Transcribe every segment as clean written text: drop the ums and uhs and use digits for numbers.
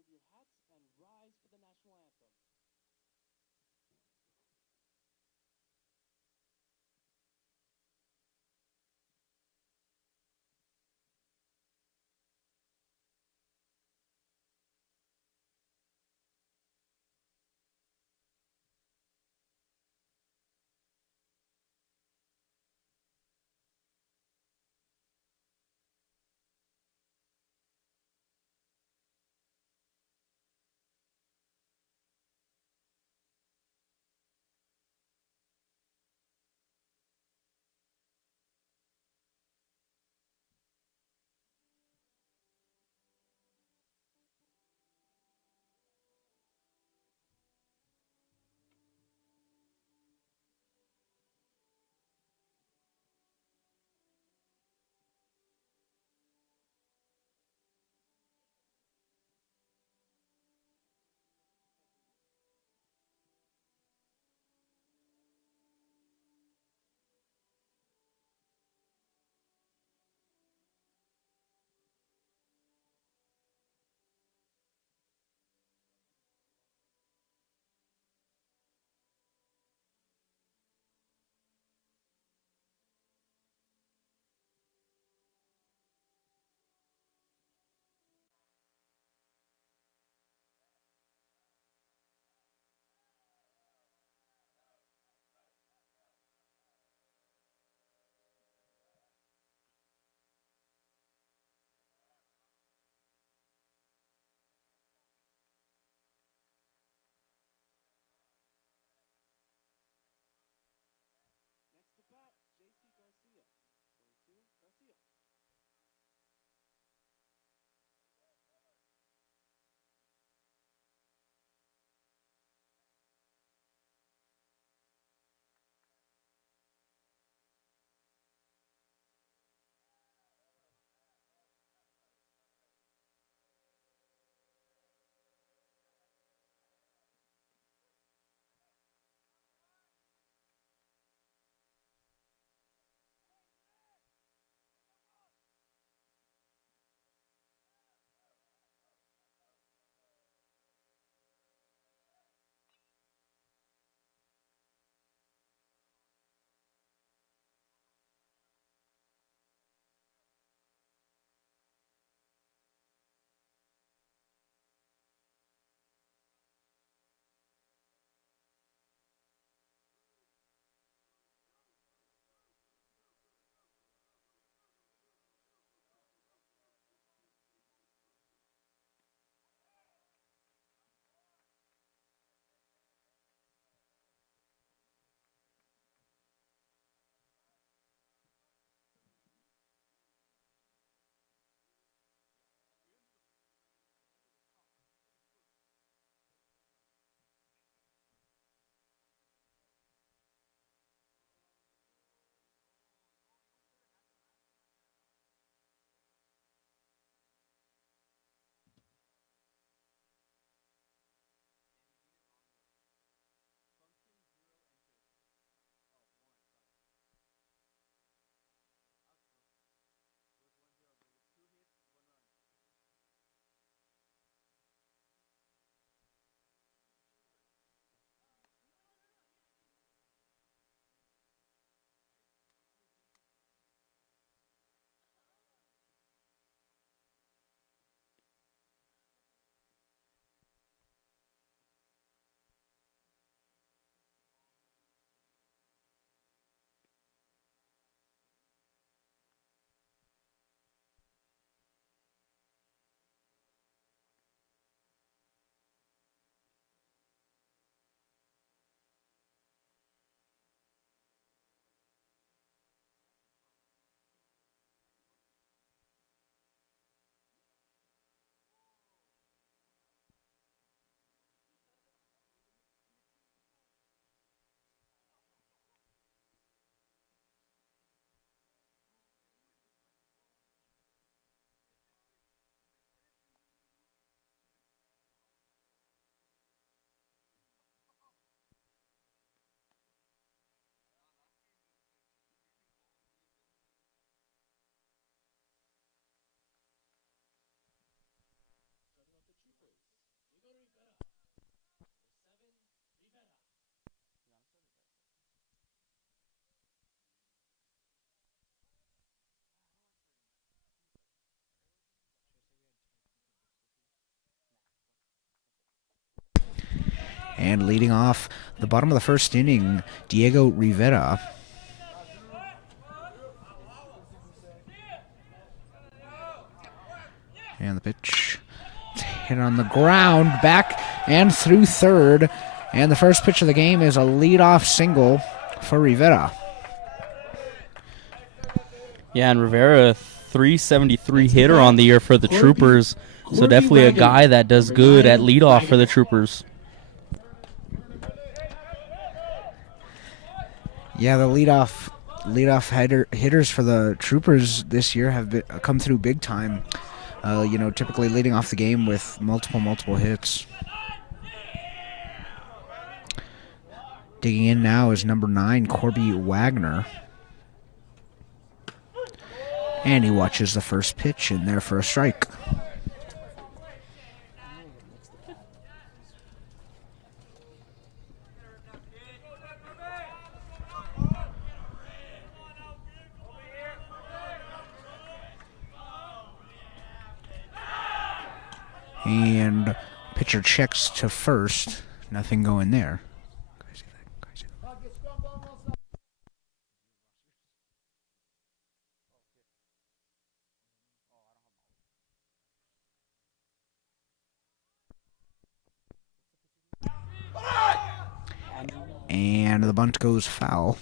remove your hats and rise for the national anthem. And leading off the bottom of the first inning, Diego Rivera. And the pitch, it's hit on the ground, back and through third. And the first pitch of the game is a leadoff single for Rivera. Yeah, and Rivera, 373 hitter on the year for the Troopers. So definitely a guy that does good at leadoff for the Troopers. Yeah, the leadoff hitters for the Troopers this year have come through big time. Typically leading off the game with multiple hits. Digging in now is number 9, Corby Wagner. And he watches the first pitch in there for a strike. And pitcher checks to first. Nothing going there. And the bunt goes foul.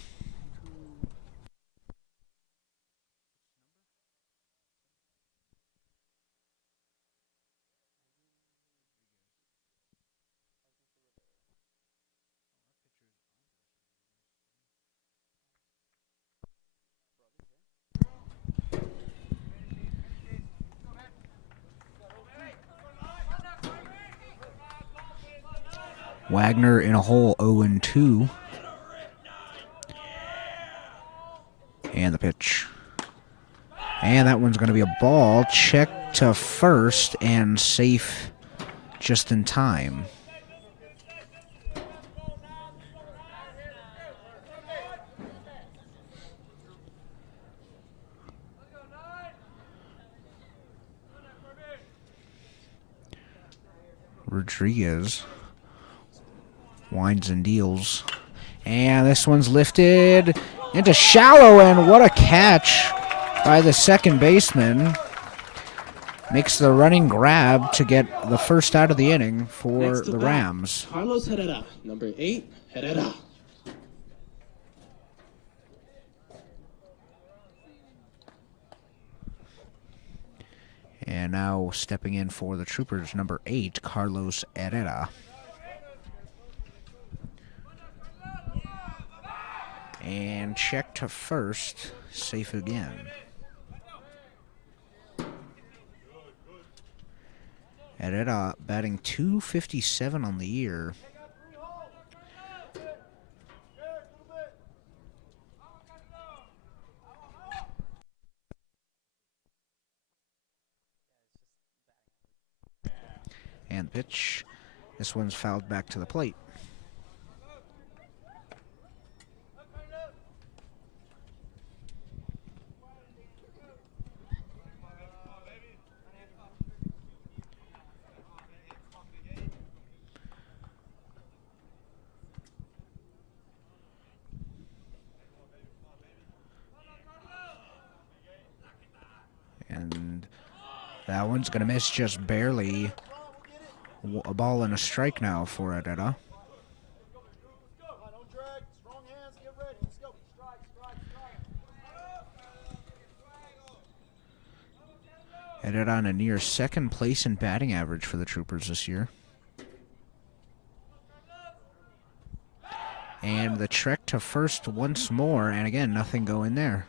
Wagner in a hole, 0-2. And the pitch. And that one's going to be a ball. Check to first and safe just in time. Rodriguez winds and deals. And this one's lifted into shallow, and what a catch by the second baseman. Makes the running grab to get the first out of the inning for the Rams. Carlos Herrera, number 8, Herrera. And now stepping in for the Troopers, number 8, Carlos Herrera. And check to first, safe again. Herrera batting .257 on the year. And pitch. This one's fouled back to the plate. And that one's going to miss just barely. A ball and a strike now for Herrera. Herrera on a near second place in batting average for the Troopers this year. And the trek to first once more, and again, nothing going there.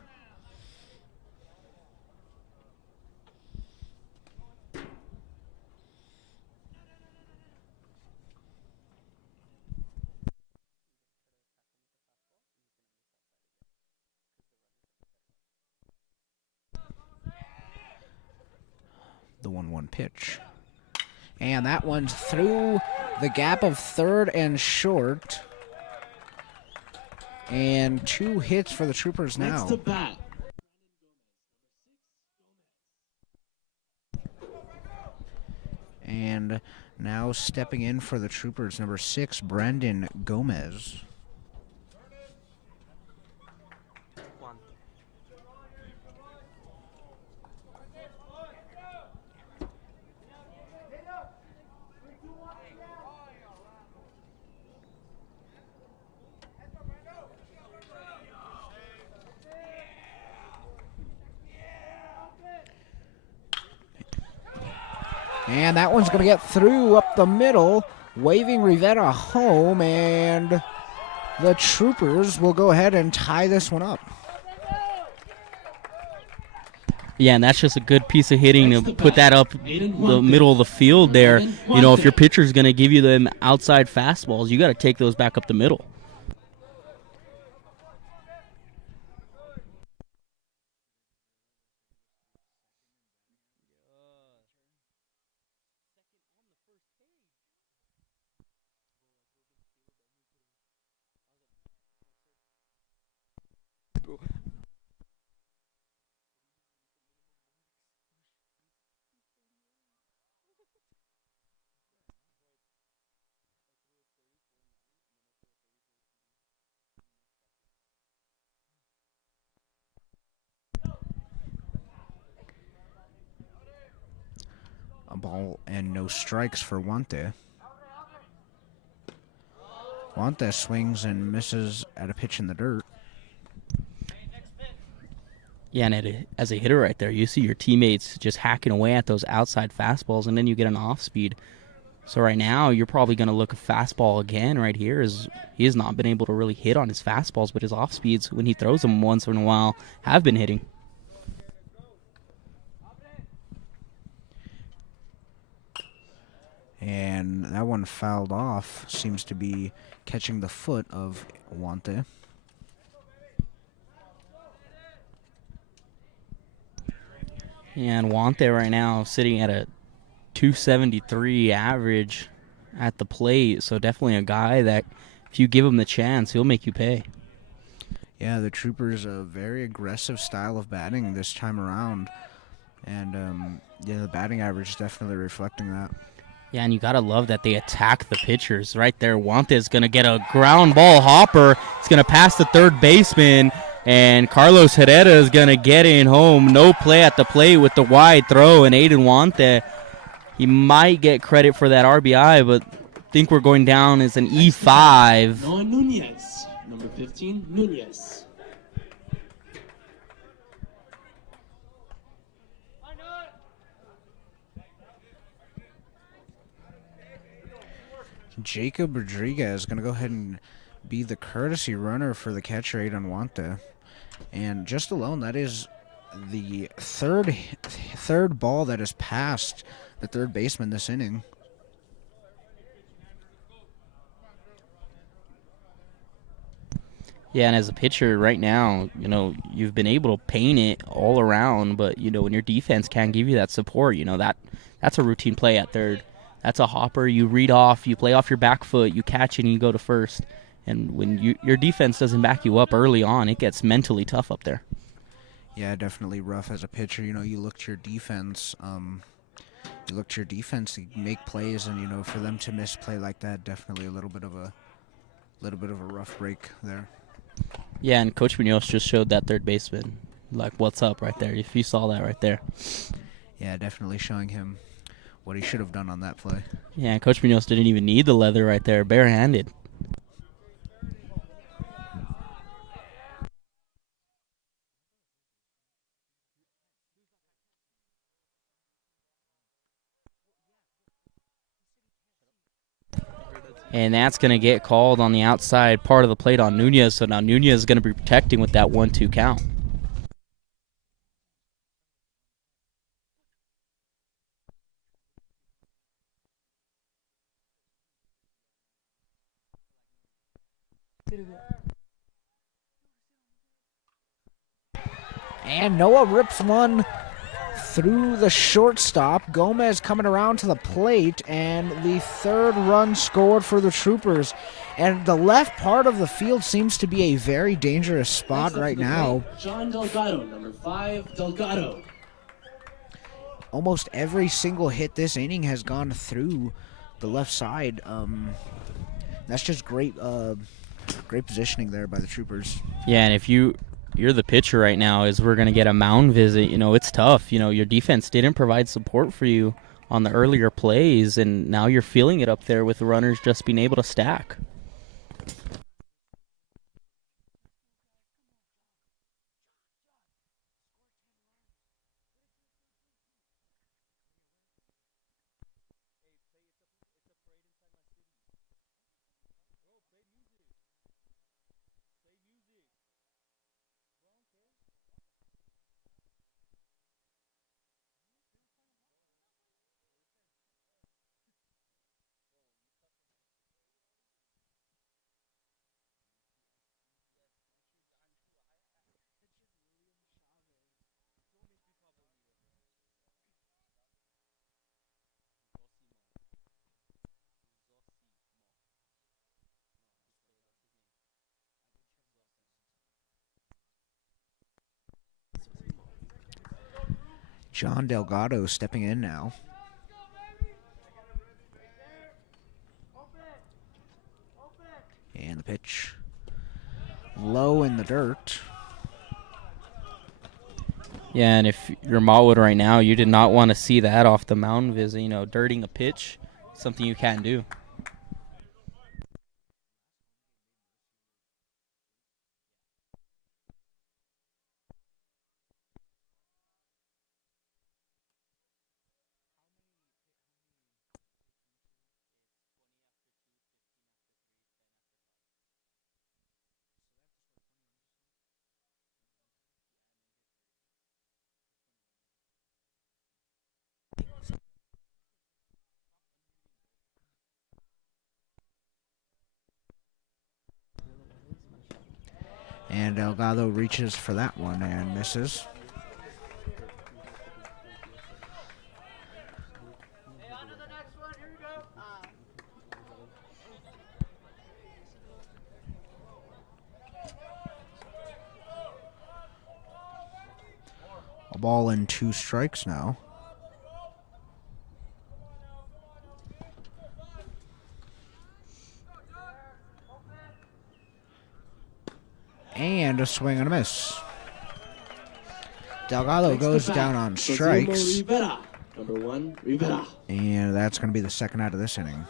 The 1-1 pitch. And that one's through the gap of third and short. And 2 hits for the Troopers now. Next to bat. And Now stepping in for the Troopers, number 6, Brandon Gomez. And that one's going to get through up the middle, waving Rivera home, and the Troopers will go ahead and tie this one up. Yeah, and that's just a good piece of hitting to put that up the middle of the field there. You know, if your pitcher's going to give you them outside fastballs, you got to take those back up the middle. A ball and no strikes for Wante. Wante swings and misses at a pitch in the dirt. Yeah, and as a hitter right there, you see your teammates just hacking away at those outside fastballs, and then you get an off-speed. So right now, you're probably going to look a fastball again right here. He has not been able to really hit on his fastballs, but his off-speeds, when he throws them once in a while, have been hitting. And that one fouled off. Seems to be catching the foot of Wante. And Wante right now sitting at a 273 average at the plate. So definitely a guy that if you give him the chance, he'll make you pay. Yeah, the Troopers a very aggressive style of batting this time around. And yeah, the batting average is definitely reflecting that. Yeah, and you got to love that they attack the pitchers right there. Wante is going to get a ground ball hopper. It's going to pass the third baseman, and Carlos Herrera is going to get in home. No play at the plate with the wide throw, and Aiden Wante, he might get credit for that RBI, but I think we're going down as an E5. Noah Nunez, number 15, Nunez. Jacob Rodriguez is going to go ahead and be the courtesy runner for the catcher, Aiden Wante. And just alone, that is the third ball that has passed the third baseman this inning. Yeah, and as a pitcher right now, you know, you've been able to paint it all around, but, you know, when your defense can't give you that support, you know, that's a routine play at third. That's a hopper. You read off, you play off your back foot, you catch it, and you go to first. And when your defense doesn't back you up early on, it gets mentally tough up there. Yeah, definitely rough as a pitcher. You know, you look to your defense. To make plays, and you know, for them to misplay like that, definitely a little bit of a rough break there. Yeah, and Coach Munoz just showed that third baseman, like, what's up right there. If you saw that right there. Yeah, definitely showing him what he should have done on that play. Yeah, and Coach Munoz didn't even need the leather right there, barehanded. And that's going to get called on the outside part of the plate on Nunez, so now Nunez is going to be protecting with that 1-2 count. And Noah rips one through the shortstop. Gomez coming around to the plate, and the third run scored for the Troopers. And the left part of the field seems to be a very dangerous spot right now. John Delgado, number 5, Delgado. Almost every single hit this inning has gone through the left side. That's just great positioning there by the Troopers. Yeah, and if you're the pitcher right now, is we're going to get a mound visit. It's tough. Your defense didn't provide support for you on the earlier plays, and now you're feeling it up there with the runners just being able to stack. John Delgado stepping in now. And the pitch low in the dirt. Yeah, and if you're Montwood right now, you did not want to see that off the mound visit. Dirting a pitch, something you can't do. And Delgado reaches for that one and misses. A ball and 2 strikes now. And a swing and a miss. Delgado goes down on strikes. Number 1, Rivera. And that's going to be the second out of this inning.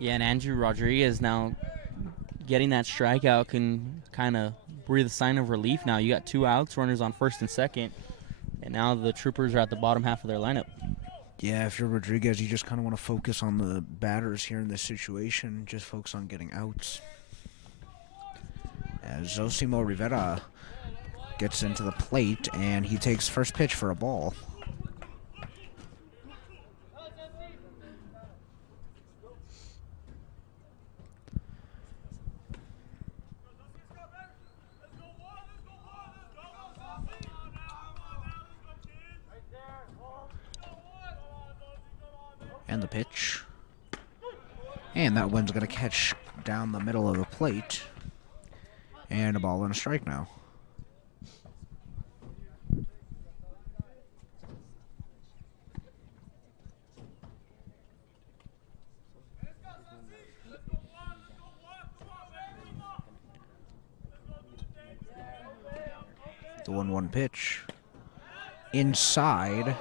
Yeah, and Andrew Rodriguez now getting that strikeout can kind of breathe a sign of relief now. You got 2 outs, runners on first and second, and now the Troopers are at the bottom half of their lineup. Yeah, if you're Rodriguez, you just kind of want to focus on the batters here in this situation. Just focus on getting outs. As Zosimo Rivera gets into the plate, and he takes first pitch for a ball. And the pitch. And that one's going to catch down the middle of the plate. And a ball and a strike now. The 1-1 pitch. Inside.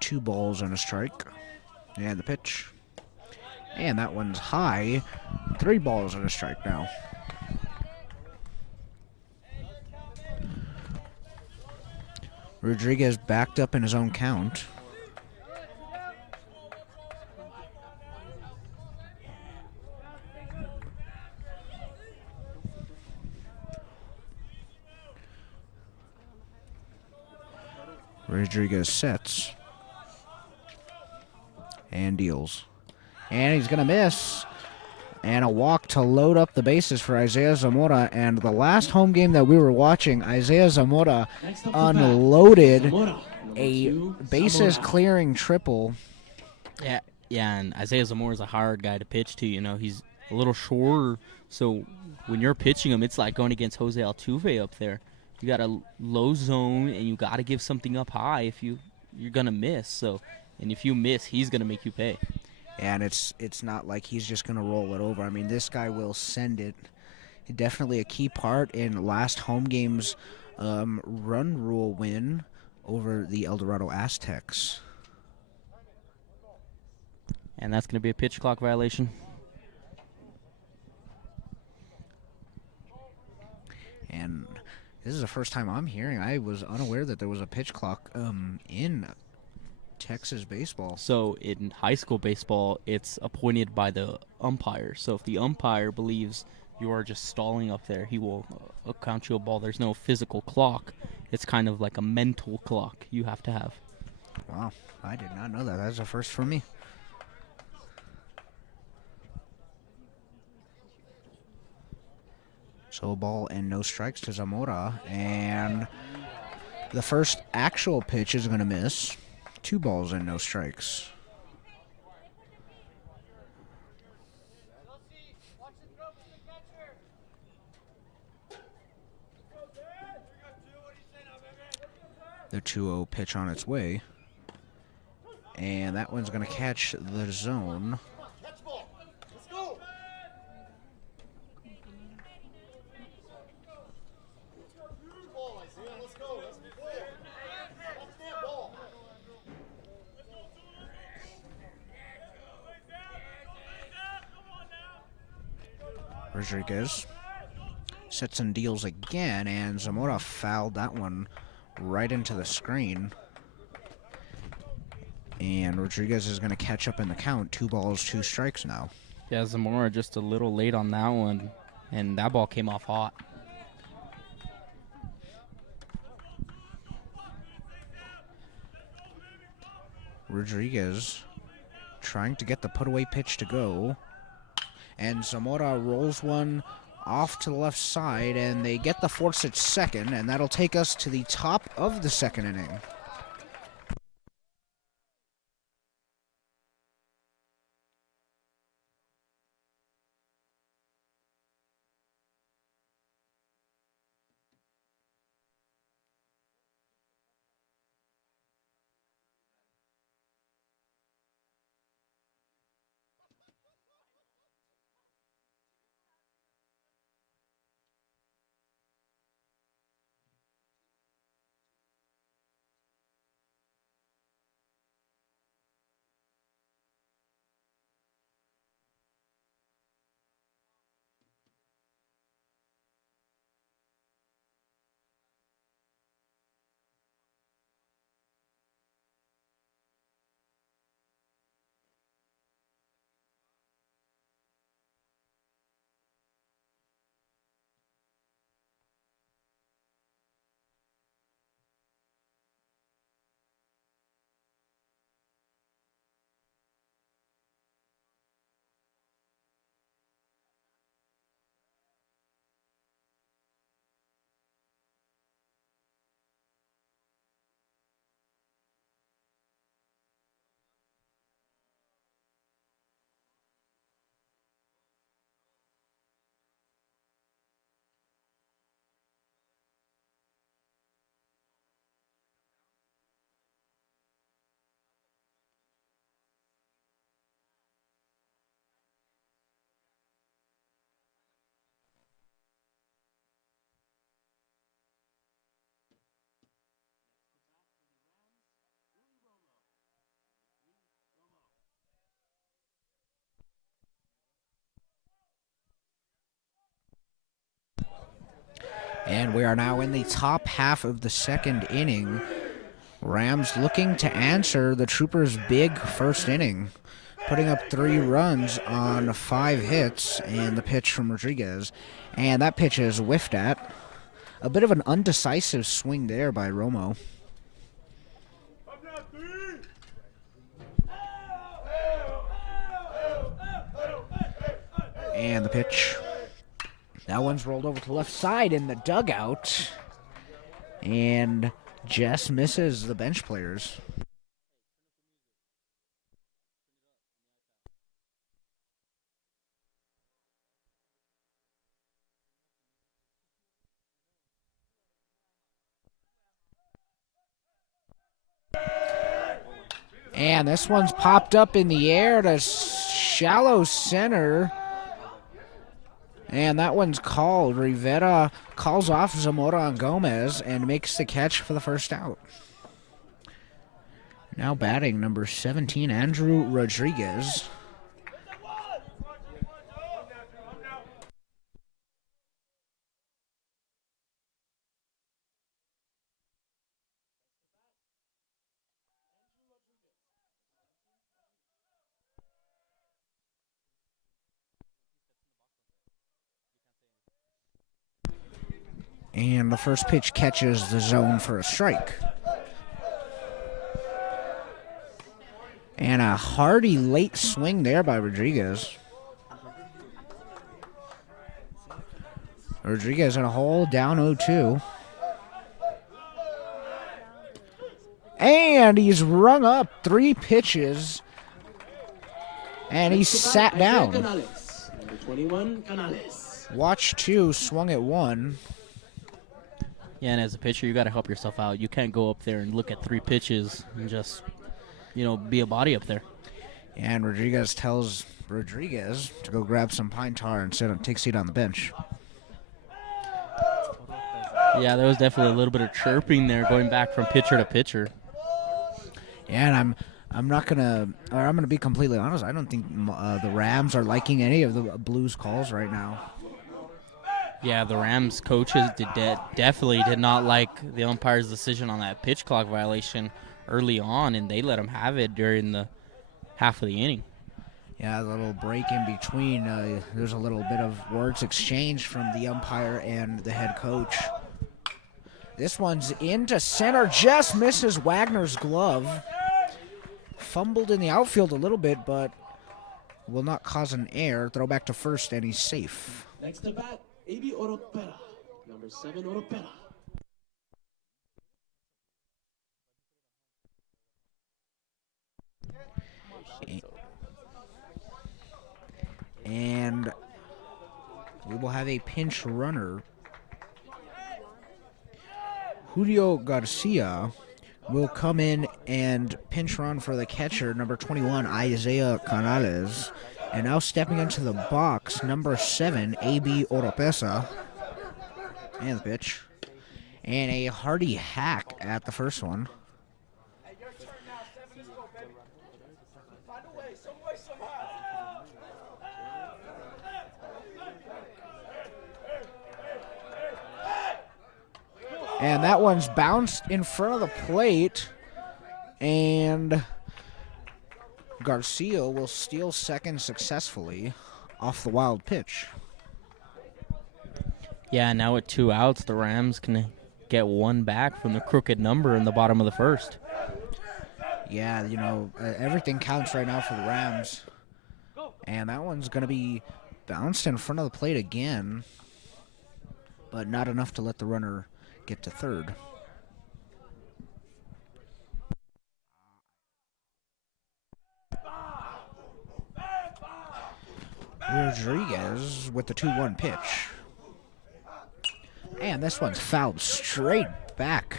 Two balls and a strike. And the pitch. And that one's high. 3 balls and a strike now. Rodriguez backed up in his own count. Rodriguez sets. And deals. And he's going to miss. And a walk to load up the bases for Isaiah Zamora. And the last home game that we were watching, Isaiah Zamora unloaded a bases clearing triple. Yeah, and Isaiah Zamora is a hard guy to pitch to. You know, he's a little shorter, so when you're pitching him, it's like going against Jose Altuve up there. You got a low zone, and you got to give something up high if you're gonna miss. So, and if you miss, he's gonna make you pay. And it's not like he's just gonna roll it over. I mean, this guy will send it. Definitely a key part in last home game's run rule win over the El Dorado Aztecs. And that's going to be a pitch clock violation. And this is the first time I'm hearing. I was unaware that there was a pitch clock in Texas baseball. So in high school baseball, it's appointed by the umpire. So if the umpire believes you are just stalling up there, he will count you a ball. There's no physical clock. It's kind of like a mental clock you have to have. Wow, I did not know that. That's a first for me. So a ball and no strikes to Zamora. And the first actual pitch is going to miss. 2 balls and no strikes. The 2-0 pitch on its way. And that one's going to catch the zone. Rodriguez sets and deals again, and Zamora fouled that one right into the screen. And Rodriguez is going to catch up in the count. 2 balls, 2 strikes now. Yeah, Zamora just a little late on that one, and that ball came off hot. Rodriguez trying to get the put-away pitch to go. And Zamora rolls one off to the left side, and they get the force at second, and that'll take us to the top of the second inning. And we are now in the top half of the second inning. Rams looking to answer the Troopers' big first inning, putting up 3 runs on 5 hits, and the pitch from Rodriguez. And that pitch is whiffed at. A bit of an undecisive swing there by Romo. And the pitch. That one's rolled over to the left side in the dugout. And just misses the bench players. And this one's popped up in the air to shallow center. And that one's called. Rivera calls off Zamora and Gomez and makes the catch for the first out. Now batting number 17, Andrew Rodriguez. And the first pitch catches the zone for a strike. And a hearty late swing there by Rodriguez. Rodriguez in a hole, down 0-2. And he's rung up 3 pitches. And he's sat down. Number 21, Canales. Watch 2, swung at 1. Yeah, and as a pitcher, you got to help yourself out. You can't go up there and look at 3 pitches and just, be a body up there. And Rodriguez tells Rodriguez to go grab some pine tar and take a seat on the bench. Yeah, there was definitely a little bit of chirping there going back from pitcher to pitcher. Yeah, and I'm gonna be completely honest. I don't think the Rams are liking any of the Blues calls right now. Yeah, the Rams coaches definitely did not like the umpire's decision on that pitch clock violation early on, and they let him have it during the half of the inning. Yeah, the little break in between. There's a little bit of words exchanged from the umpire and the head coach. This one's into center, just misses Wagner's glove. Fumbled in the outfield a little bit, but will not cause an error. Throw back to first, and he's safe. Next to bat, A.B. Oropera. Number 7, Oropera. And we will have a pinch runner. Julio Garcia will come in and pinch run for the catcher, number 21, Isaiah Canales. And now stepping into the box, number 7, A.B. Oropesa. And the pitch. And a hearty hack at the first one. And that one's bounced in front of the plate. And Garcia will steal second successfully off the wild pitch. Yeah, now with 2 outs, the Rams can get 1 back from the crooked number in the bottom of the first. Yeah, everything counts right now for the Rams. And that one's going to be bounced in front of the plate again, but not enough to let the runner get to third. Rodriguez with the 2-1 pitch. And this one's fouled straight back.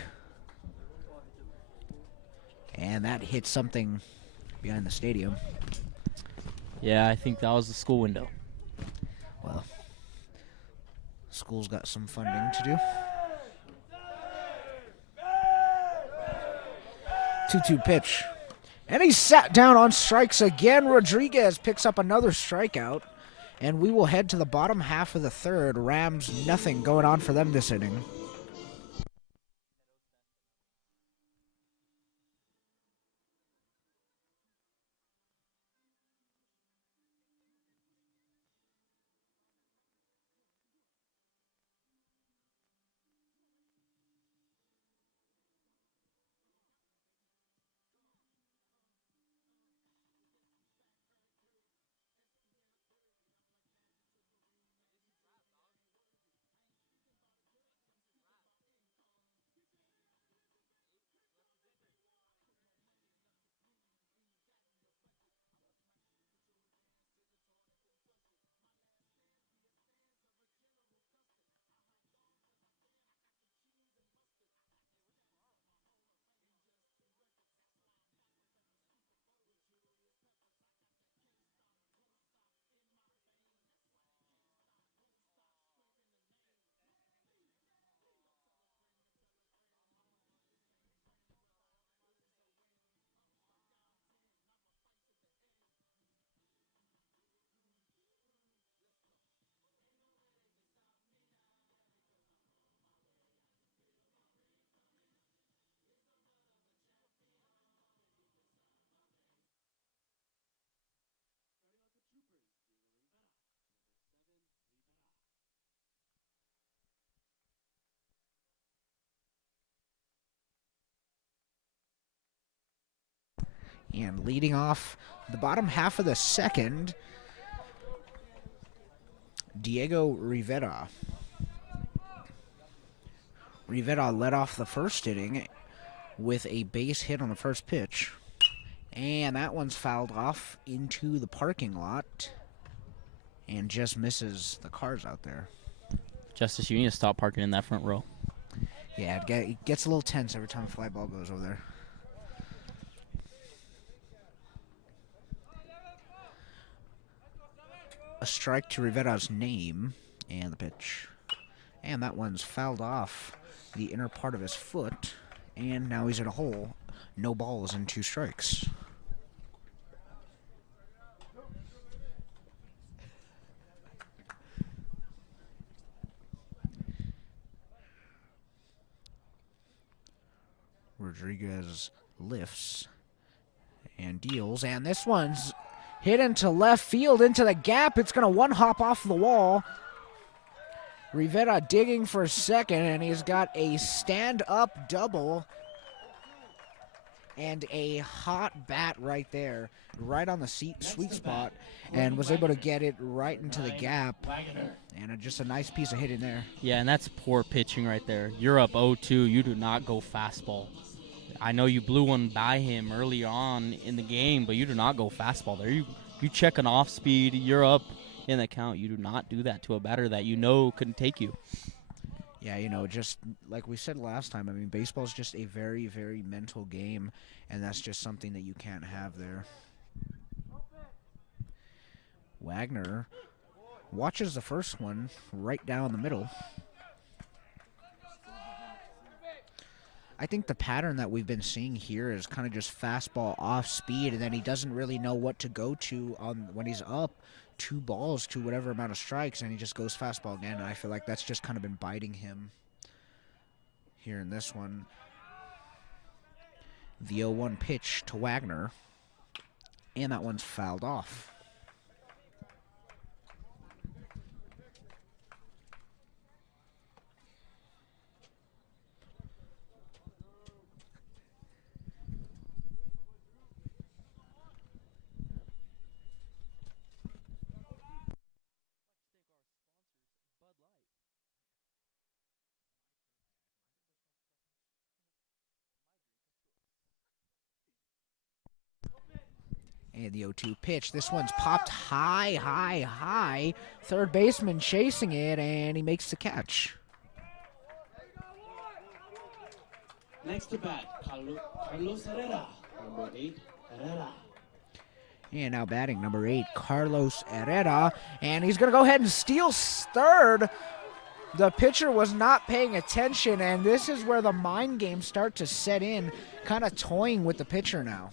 And that hit something behind the stadium. Yeah, I think that was the school window. Well, school's got some funding to do. 2-2 pitch. And he sat down on strikes again. Rodriguez picks up another strikeout. And we will head to the bottom half of the third. Rams, nothing going on for them this inning. And leading off the bottom half of the second, Diego Rivera. Rivera led off the first inning with a base hit on the first pitch. And that one's fouled off into the parking lot and just misses the cars out there. Justice, you need to stop parking in that front row. Yeah, it gets a little tense every time a fly ball goes over there. A strike to Rivera's name, and the pitch. And that one's fouled off the inner part of his foot, and now he's in a hole. No balls and 2 strikes. Rodriguez lifts and deals, and this one's hit into left field, into the gap. It's going to one-hop off the wall. Rivera digging for second, and he's got a stand-up double and a hot bat right there, right on the sweet spot, and was able to get it right into the gap. And just a nice piece of hitting there. Yeah, and that's poor pitching right there. You're up 0-2. You do not go fastball. I know you blew one by him early on in the game, but you do not go fastball there. You check an off speed. You're up in the count. You do not do that to a batter that you know couldn't take you. Yeah, just like we said last time, I mean, baseball is just a very, very mental game, and that's just something that you can't have there. Wagner watches the first one right down the middle. I think the pattern that we've been seeing here is kind of just fastball off speed, and then he doesn't really know what to go to when he's up 2 balls to whatever amount of strikes, and he just goes fastball again. And I feel like that's just kind of been biting him here in this one. The 0-1 pitch to Wagner, and that one's fouled off. And the 0-2 pitch. This one's popped high, high, high. Third baseman chasing it, and he makes the catch. Next to bat, Carlos Herrera, number 8, Herrera. And now batting number 8, Carlos Herrera. And he's going to go ahead and steal third. The pitcher was not paying attention, and this is where the mind games start to set in, kind of toying with the pitcher now.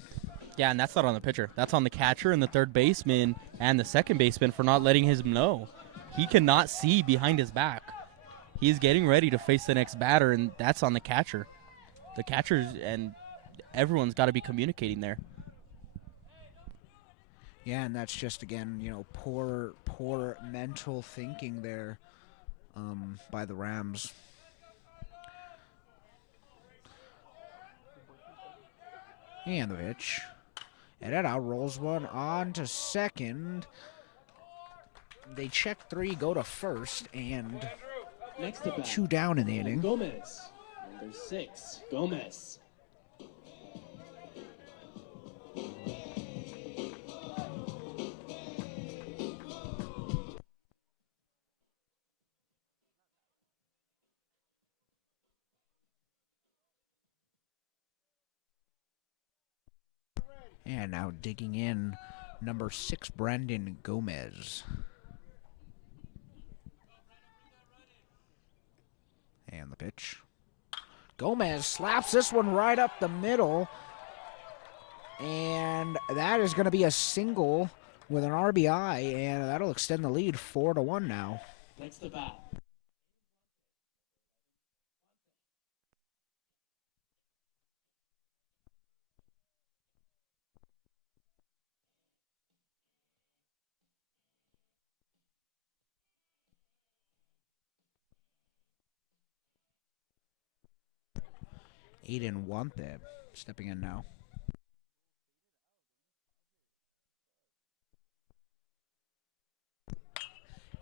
Yeah, and that's not on the pitcher. That's on the catcher and the third baseman and the second baseman for not letting him know. He cannot see behind his back. He's getting ready to face the next batter, and that's on the catcher. The catchers and everyone's got to be communicating there. Yeah, and that's just, again, poor mental thinking there by the Rams. And the pitch. Herrera rolls one on to second. They check 3, go to first, and Next to bat, 2 down in the inning. Gomez, number 6, Gomez. And now digging in, number 6, Brandon Gomez. And the pitch. Gomez slaps this one right up the middle. And that is going to be a single with an RBI, and that'll extend the lead 4-1 now. Next to bat, Aiden Wampe stepping in now.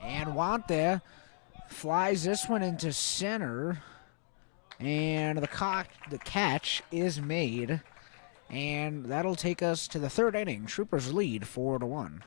And Wante flies this one into center. And the catch is made. And that'll take us to the third inning. Troopers lead 4-1.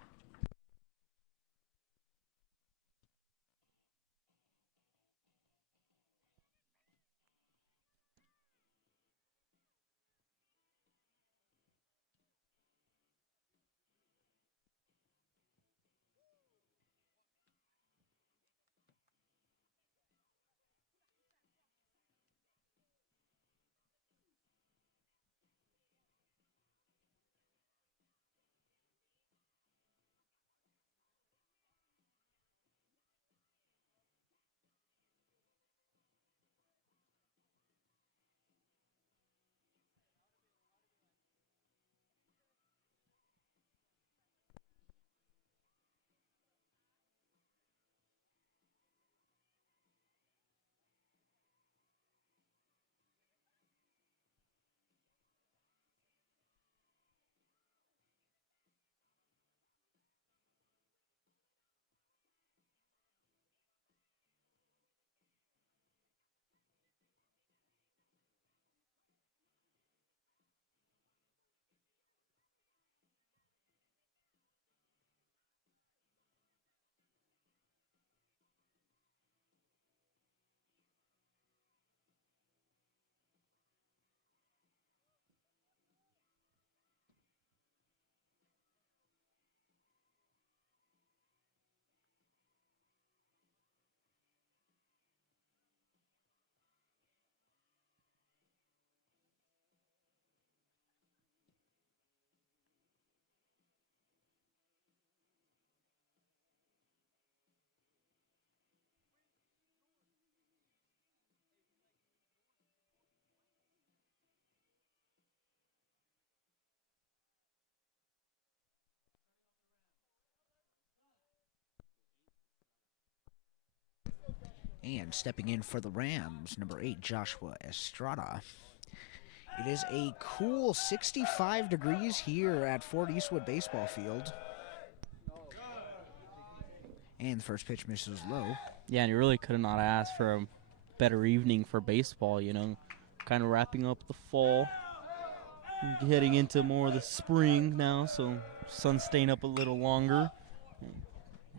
And stepping in for the Rams, number 8, Joshua Estrada. It is a cool 65 degrees here at Fort Eastwood Baseball Field. And the first pitch misses low. Yeah, and you really could not ask for a better evening for baseball, you know. Kind of wrapping up the fall. Heading into more of the spring now, so sun's staying up a little longer.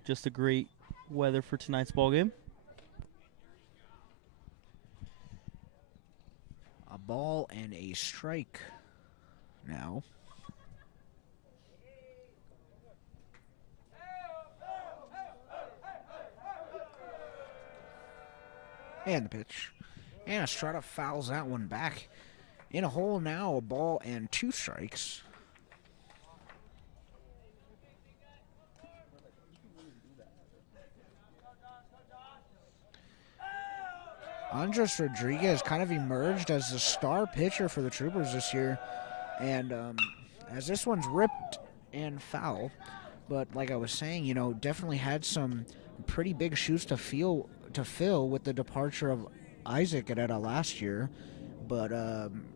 Just a great weather for tonight's ball game. A ball and a strike now. And the pitch. And Estrada fouls that one back. In a hole now, a ball and 2 strikes. Andres Rodriguez kind of emerged as the star pitcher for the Troopers this year. And as this one's ripped and foul, but like I was saying, you know, definitely had some pretty big shoes to fill with the departure of Isaac Herrera last year. But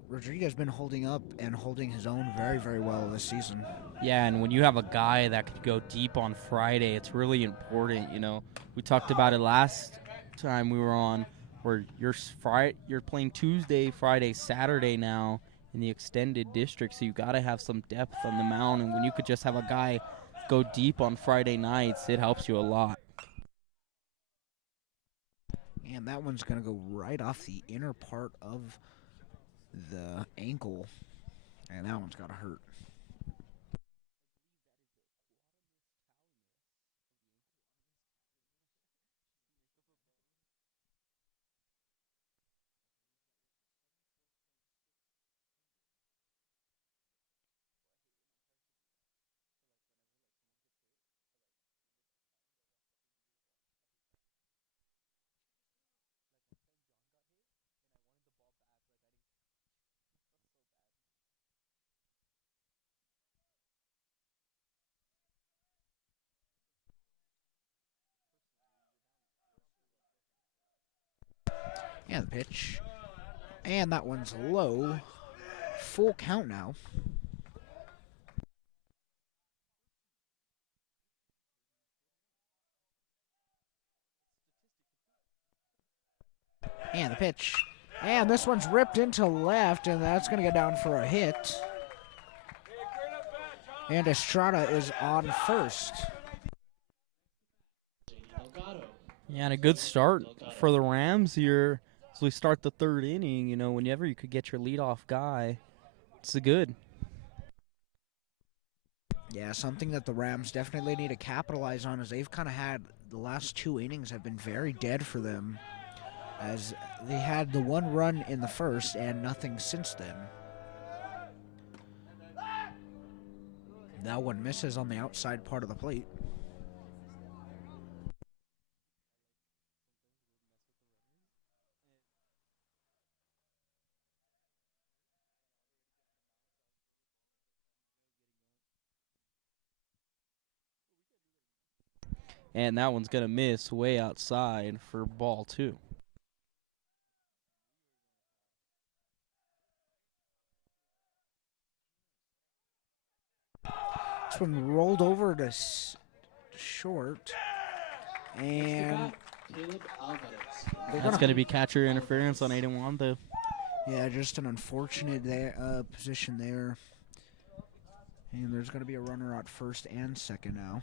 Rodriguez has been holding up and holding his own very, very well this season. Yeah, and when you have a guy that could go deep on Friday, it's really important, you know. We talked about it last time we were on, where you're playing Tuesday, Friday, Saturday now in the extended district, so you got to have some depth on the mound. And when you could just have a guy go deep on Friday nights, it helps you a lot. And that one's going to go right off the inner part of the ankle, and that one's got to hurt. And the pitch. And that one's low. Full count now. the pitch. And this one's ripped into left, and that's going to get down for a hit. And Estrada is on first. Yeah, and a good start for the Rams here as we start the third inning. You know, whenever you could get your leadoff guy, it's a good. Yeah, something that the Rams definitely need to capitalize on is they've kind of had the last 2 innings have been very dead for them, as they had the 1 run in the first and nothing since then. That one misses on the outside part of the plate. And that one's going to miss way outside for ball 2. This one rolled over to short. And that's going to be catcher interference on 8-1, though. Yeah, just an unfortunate position there. And there's going to be a runner at first and second now.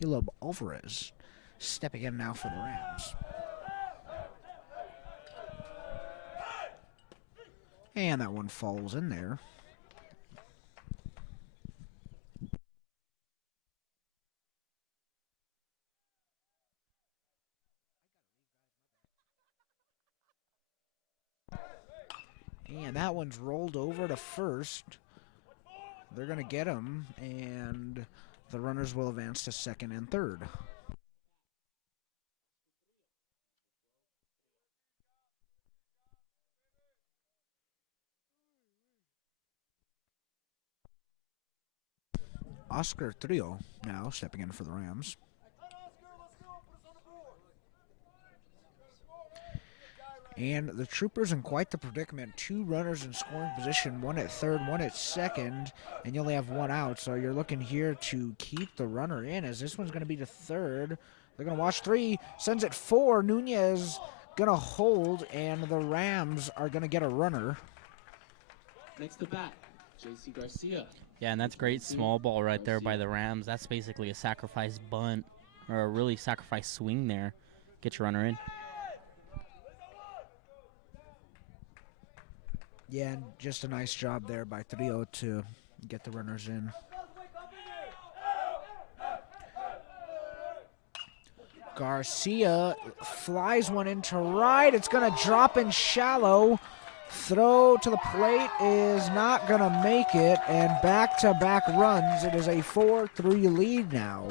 Caleb Alvarez stepping in now for the Rams. And that one falls in there. And that one's rolled over to first. They're going to get him, and the runners will advance to second and third. Oscar Trio now stepping in for the Rams. And the Troopers in quite the predicament. 2 runners in scoring position, 1 at third, 1 at second, and you only have 1 out. So you're looking here to keep the runner in, as this one's going to be to third. They're going to watch 3, sends it 4. Nunez going to hold, and the Rams are going to get a runner. Next to bat, J.C. Garcia. Yeah, and that's great small ball right there by the Rams. That's basically a sacrifice bunt, or a really sacrifice swing there. Get your runner in. Yeah, and just a nice job there by Trio to get the runners in. Garcia flies one into right. It's going to drop in shallow. Throw to the plate is not going to make it, and back-to-back runs. It is a 4-3 lead now.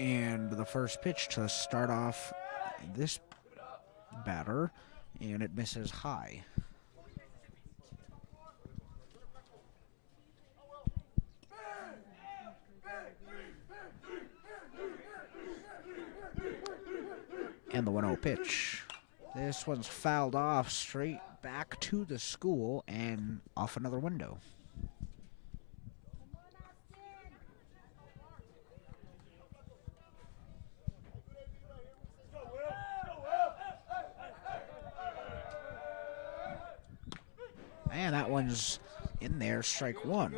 And the first pitch to start off this batter, and it misses high. And the 1-0 pitch. This one's fouled off straight back to the school and off another window. And that one's in there, strike 1.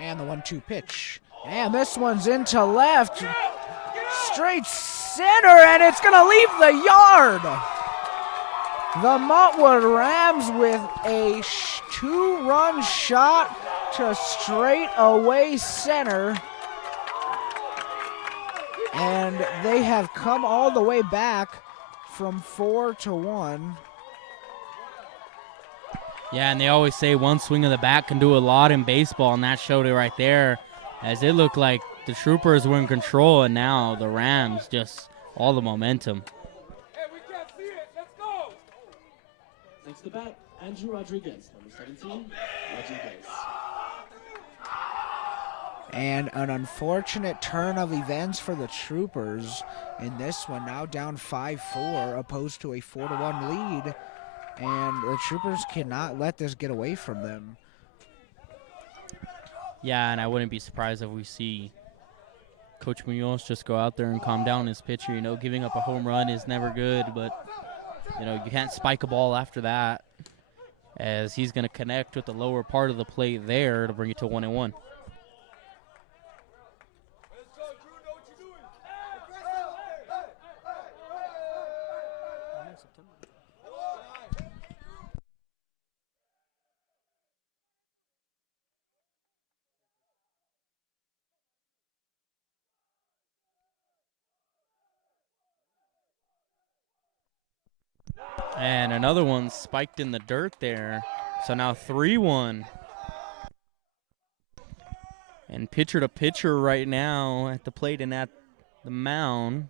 And the 1-2 pitch. And this one's into left. Straight center, and it's going to leave the yard. The Montwood Rams with a 2-run shot to straight away center. And they have come all the way back from 4-1. Yeah, and they always say one swing of the bat can do a lot in baseball, and that showed it right there, as it looked like the Troopers were in control, and now the Rams just all the momentum. Hey, we can't see it. Let's go. Next to bat, Andrew Rodriguez, number 17, Rodriguez. And an unfortunate turn of events for the Troopers in this one, now down 5-4 opposed to a 4-1 lead. And the Troopers cannot let this get away from them. Yeah, and I wouldn't be surprised if we see Coach Munoz just go out there and calm down his pitcher. You know, giving up a home run is never good, but, you know, you can't spike a ball after that, as he's going to connect with the lower part of the plate there to bring it to 1-1. And another one spiked in the dirt there. So now 3-1. And pitcher to pitcher right now at the plate and at the mound.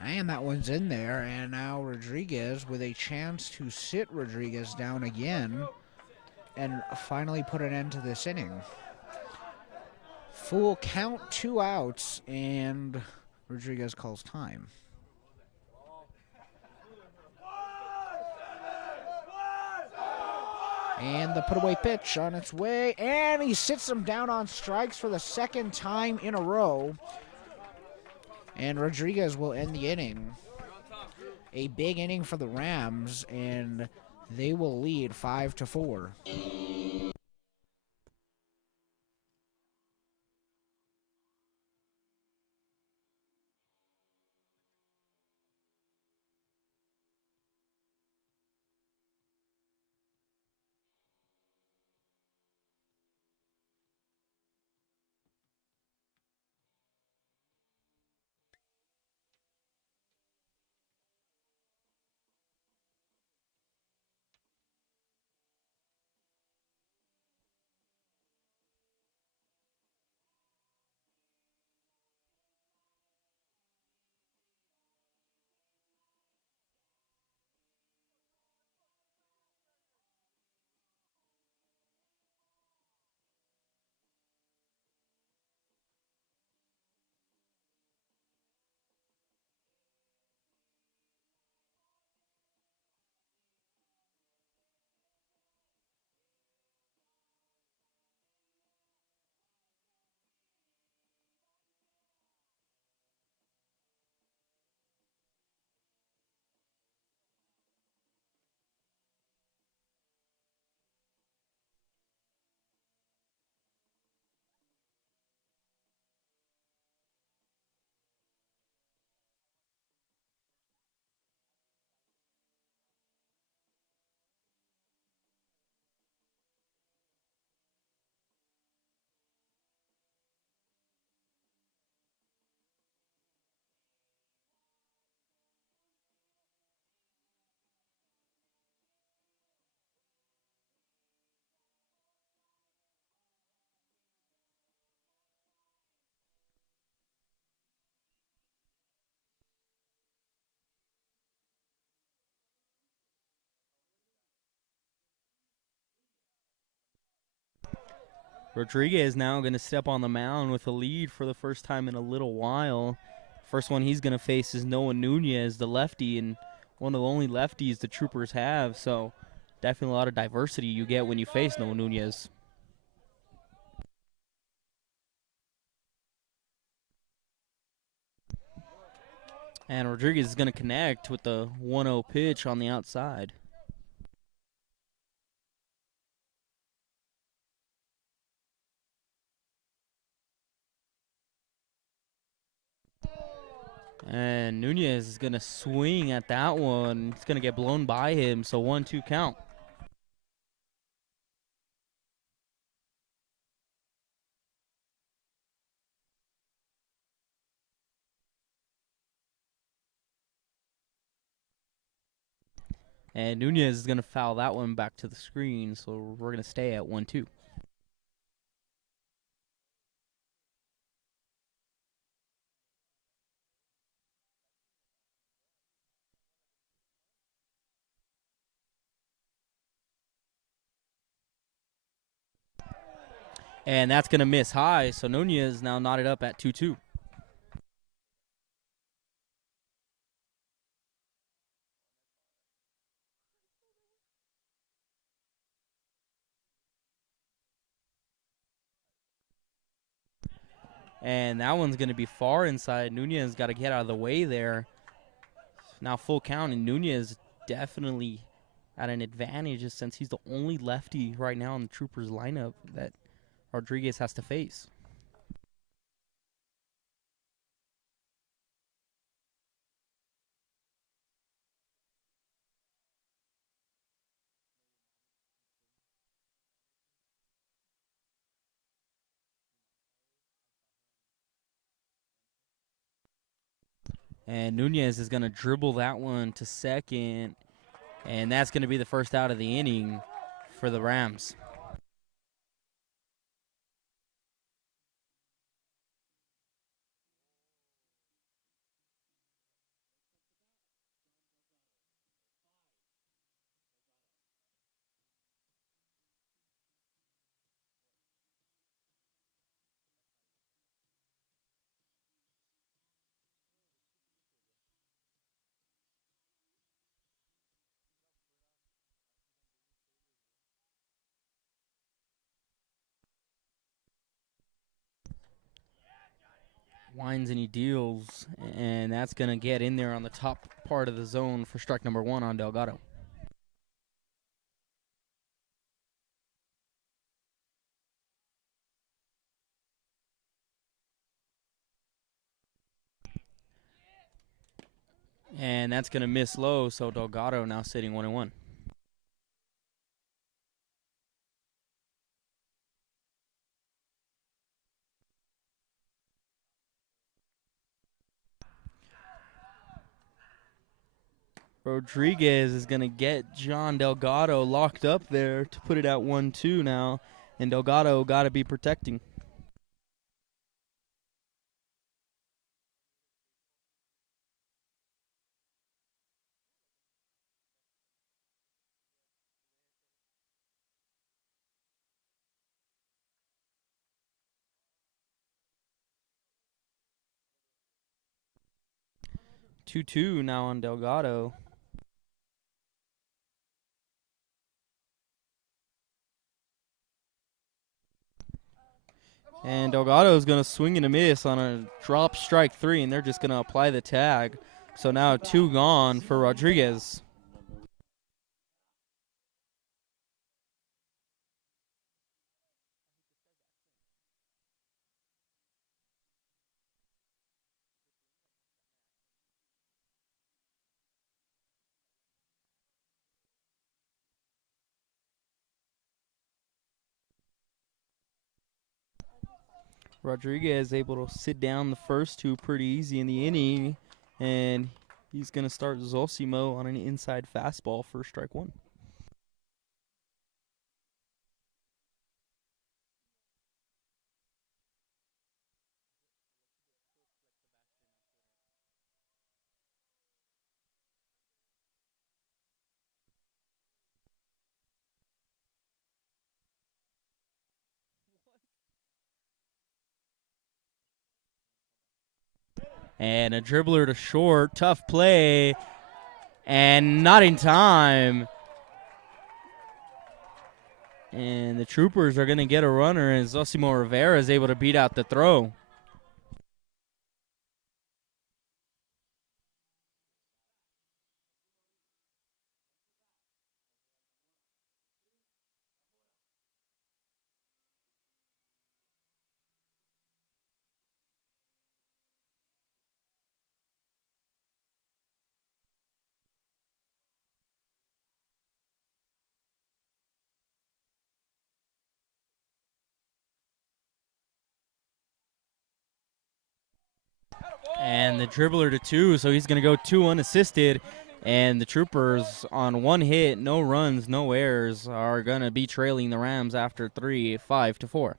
And that one's in there, and now Rodriguez with a chance to sit Rodriguez down again and finally put an end to this inning. Full count, 2 outs, and Rodriguez calls time. And the put-away pitch on its way, and he sits him down on strikes for the second time in a row. And Rodriguez will end the inning. A big inning for the Rams, and they will lead 5-4. Rodriguez now going to step on the mound with a lead for the first time in a little while. First one he's going to face is Noah Nunez, the lefty, and one of the only lefties the Troopers have. So definitely a lot of diversity you get when you face Noah Nunez. And Rodriguez is going to connect with the 1-0 pitch on the outside. And Nunez is going to swing at that one. It's going to get blown by him, so 1-2 count. And Nunez is going to foul that one back to the screen, so we're going to stay at 1-2. And that's going to miss high, so Nunez now knotted up at 2-2. And that one's going to be far inside. Nunez got to get out of the way there. Now full count, and Nunez definitely at an advantage since he's the only lefty right now in the Troopers lineup that Rodriguez has to face. And Nunez is going to dribble that one to second, and that's going to be the first out of the inning for the Rams. Winds and he deals, and that's going to get in there on the top part of the zone for strike number 1 on Delgado. And that's going to miss low, so Delgado now sitting 1-1. Rodriguez is going to get John Delgado locked up there to put it at 1-2 now, and Delgado got to be protecting. Two now on Delgado. And Delgado is going to swing and a miss on a drop strike 3, and they're just going to apply the tag. So now 2 gone for Rodriguez. Rodriguez able to sit down the first 2 pretty easy in the inning, and he's going to start Zosimo on an inside fastball for strike 1. And a dribbler to short, tough play, and not in time. And the Troopers are going to get a runner, and Zosimo Rivera is able to beat out the throw. And the dribbler to 2, so he's going to go 2 unassisted. And the Troopers on 1 hit, no runs, no errors, are going to be trailing the Rams after 3, 5-4.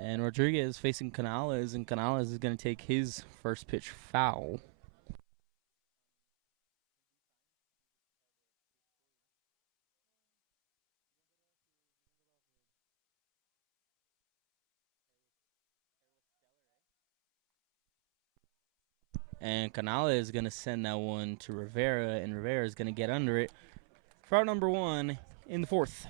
And Rodriguez facing Canales, and Canales is going to take his first pitch foul. And Canales is going to send that one to Rivera, and Rivera is going to get under it for out number 1 in the 4th.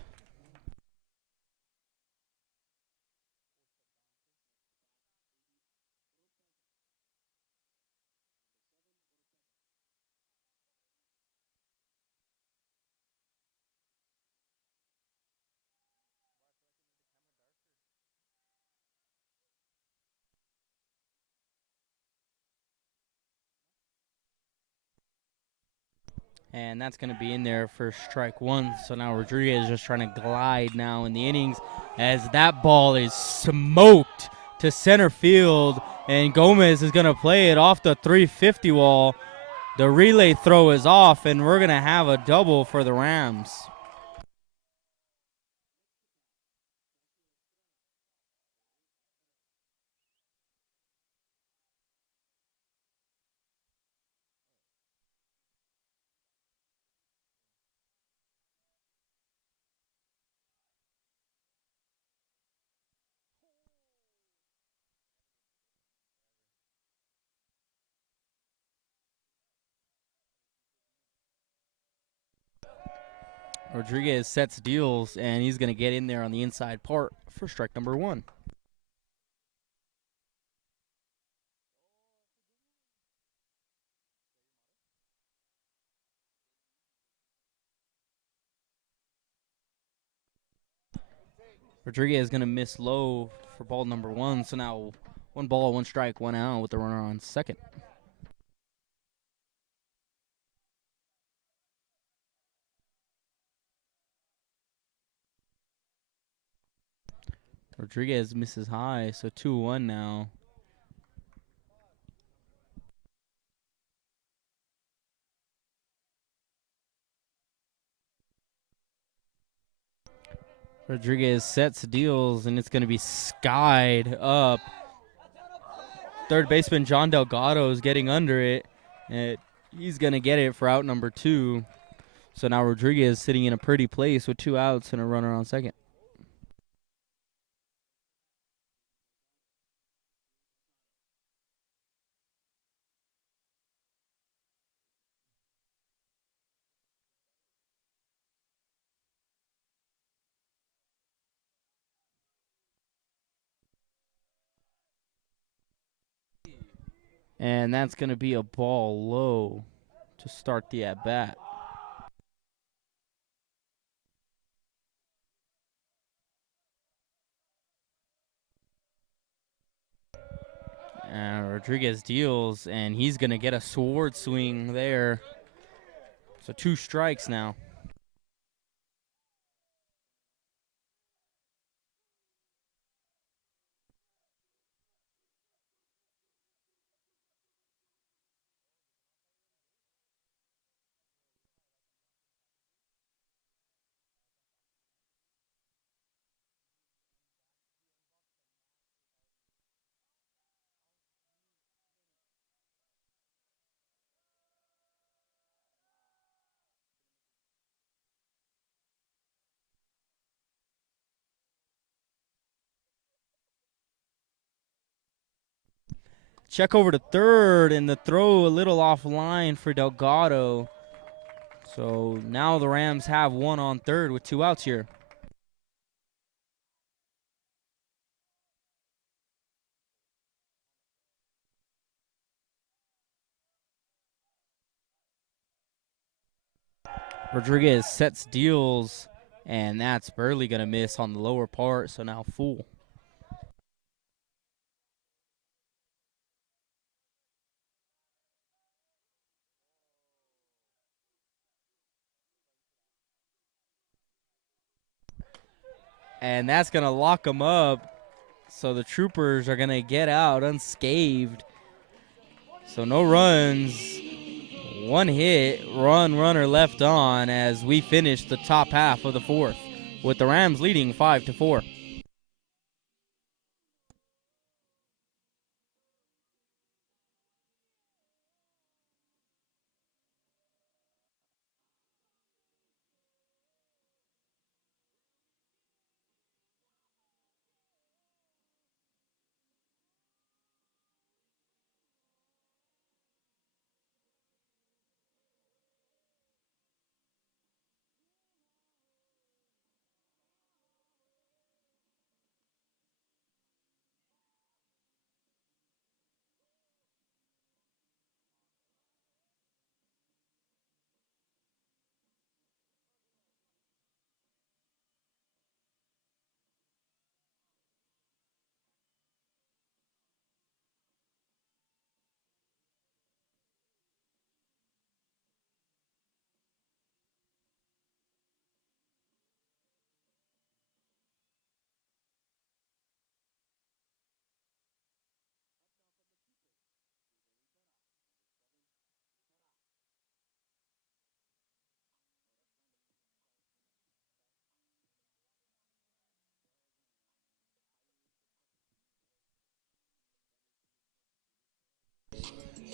And that's going to be in there for strike 1. So now Rodriguez is just trying to glide now in the innings as that ball is smoked to center field. And Gomez is going to play it off the 350 wall. The relay throw is off, and we're going to have a double for the Rams. Rodriguez sets deals, and he's going to get in there on the inside part for strike number 1. Rodriguez is going to miss low for ball number 1, so now 1 ball, 1 strike, 1 out with the runner on second. Rodriguez misses high, so 2-1 now. Rodriguez sets deals, and it's going to be skied up. Third baseman John Delgado is getting under it. And he's going to get it for out number 2. So now Rodriguez sitting in a pretty place with 2 outs and a runner on second. And that's going to be a ball low to start the at-bat. Rodriguez deals, and he's going to get a sword swing there. So 2 strikes now. Check over to third, and the throw a little offline for Delgado. So now the Rams have 1 on third with 2 outs here. Rodriguez sets deals, and that's barely going to miss on the lower part, so now full. And that's going to lock him up, so the Troopers are going to get out unscathed. So no runs, 1 hit, runner left on as we finish the top half of the 4th, with the Rams leading 5-4.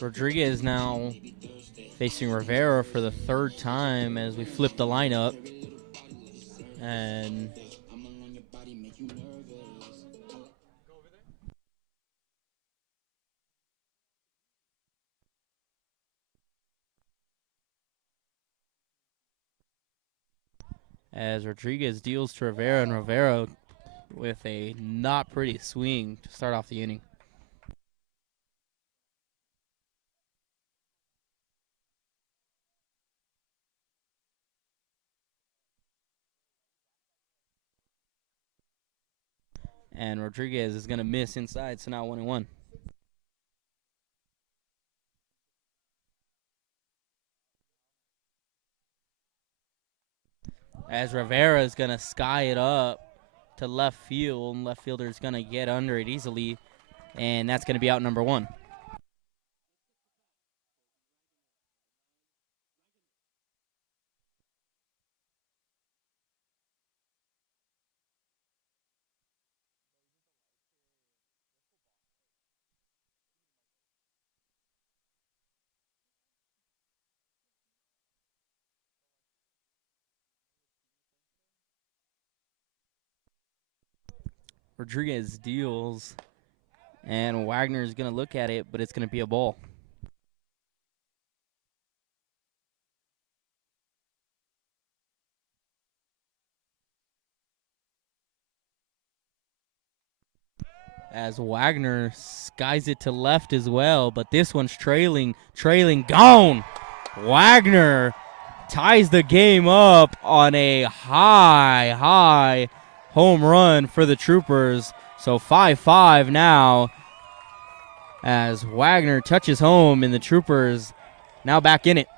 Rodriguez now facing Rivera for the 3rd time as we flip the lineup. And as Rodriguez deals to Rivera, and Rivera with a not pretty swing to start off the inning. And Rodriguez is going to miss inside, so now 1-1. As Rivera is going to sky it up to left field, and left fielder is going to get under it easily, and that's going to be out number 1. Rodriguez deals, and Wagner is going to look at it, but it's going to be a ball. As Wagner skies it to left as well, but this one's trailing, gone. Wagner ties the game up on a high home run for the Troopers. So 5-5 now as Wagner touches home and the Troopers now back in it.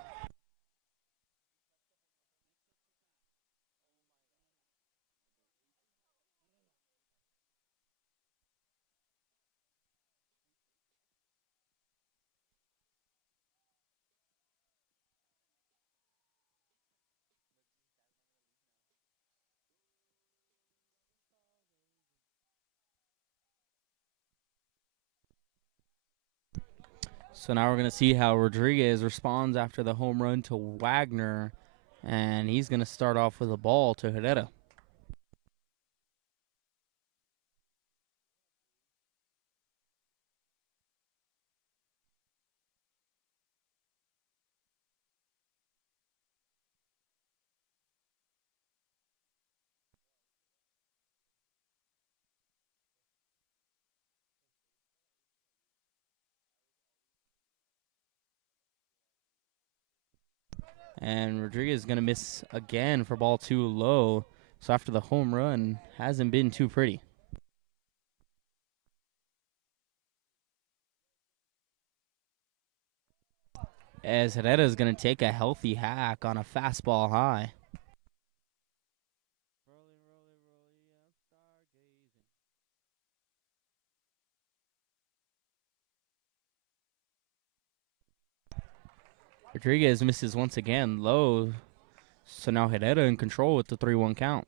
So now we're going to see how Rodriguez responds after the home run to Wagner, and he's going to start off with a ball to Herrera. And Rodriguez is going to miss again for ball too low. So after the home run, hasn't been too pretty. As Herrera is going to take a healthy hack on a fastball high. Rodriguez misses once again, low. So now Herrera in control with the 3-1 count.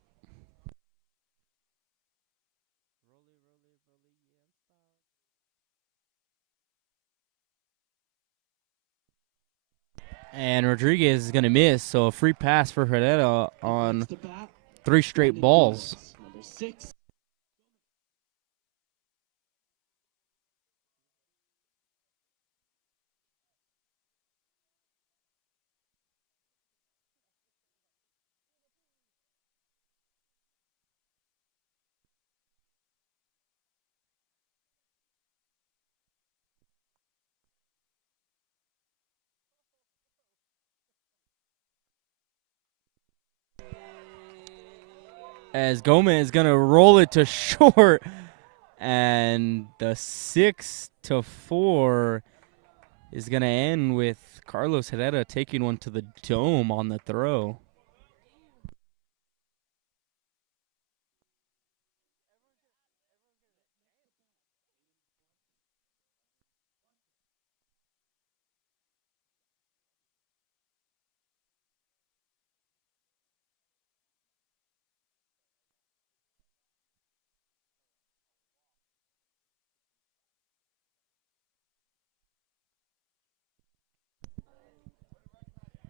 And Rodriguez is going to miss, so a free pass for Herrera on 3 straight balls. Number 6. As Gomez is going to roll it to short, and the 6-4 is going to end with Carlos Herrera taking one to the dome on the throw.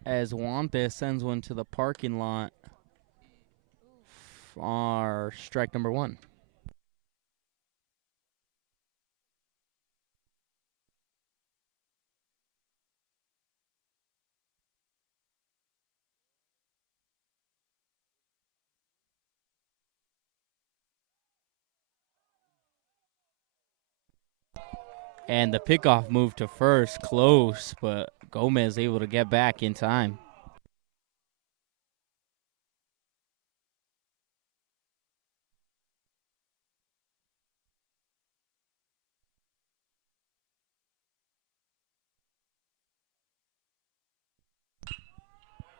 As Juante sends one to the parking lot for strike number 1. And the pickoff move to first, close, but Gomez able to get back in time.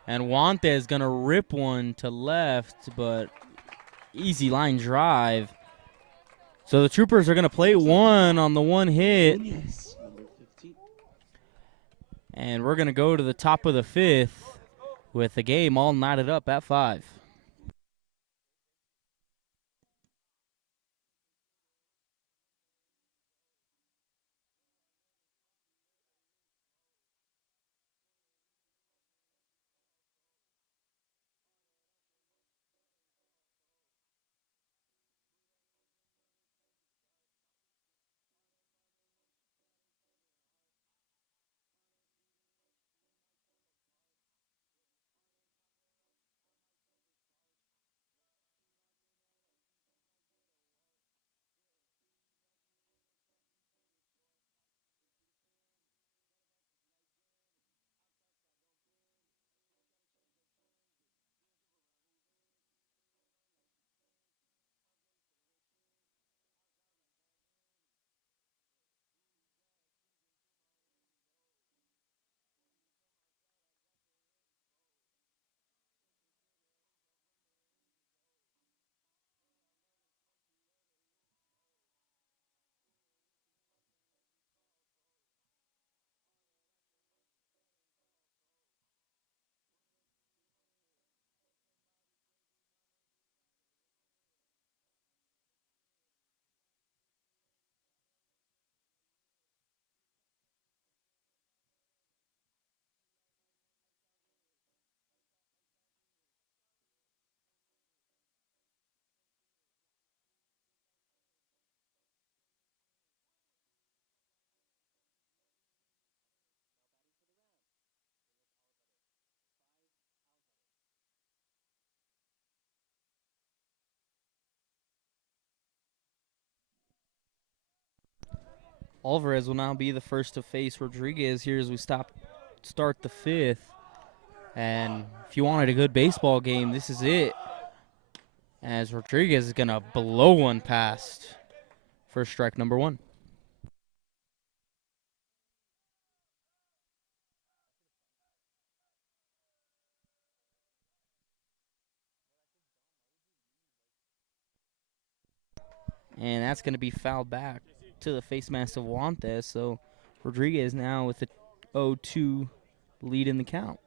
And Juante is going to rip one to left, but easy line drive. So the Troopers are going to play one on the one hit. Nunez, number 15. And we're going to go to the top of the 5th with the game all knotted up at 5. Alvarez will now be the first to face Rodriguez here as we start the fifth. And if you wanted a good baseball game, this is it. As Rodriguez is going to blow one past for strike number one. And that's going to be fouled back to the face mask of Wantes. So Rodriguez now with a 0-2 lead in the count.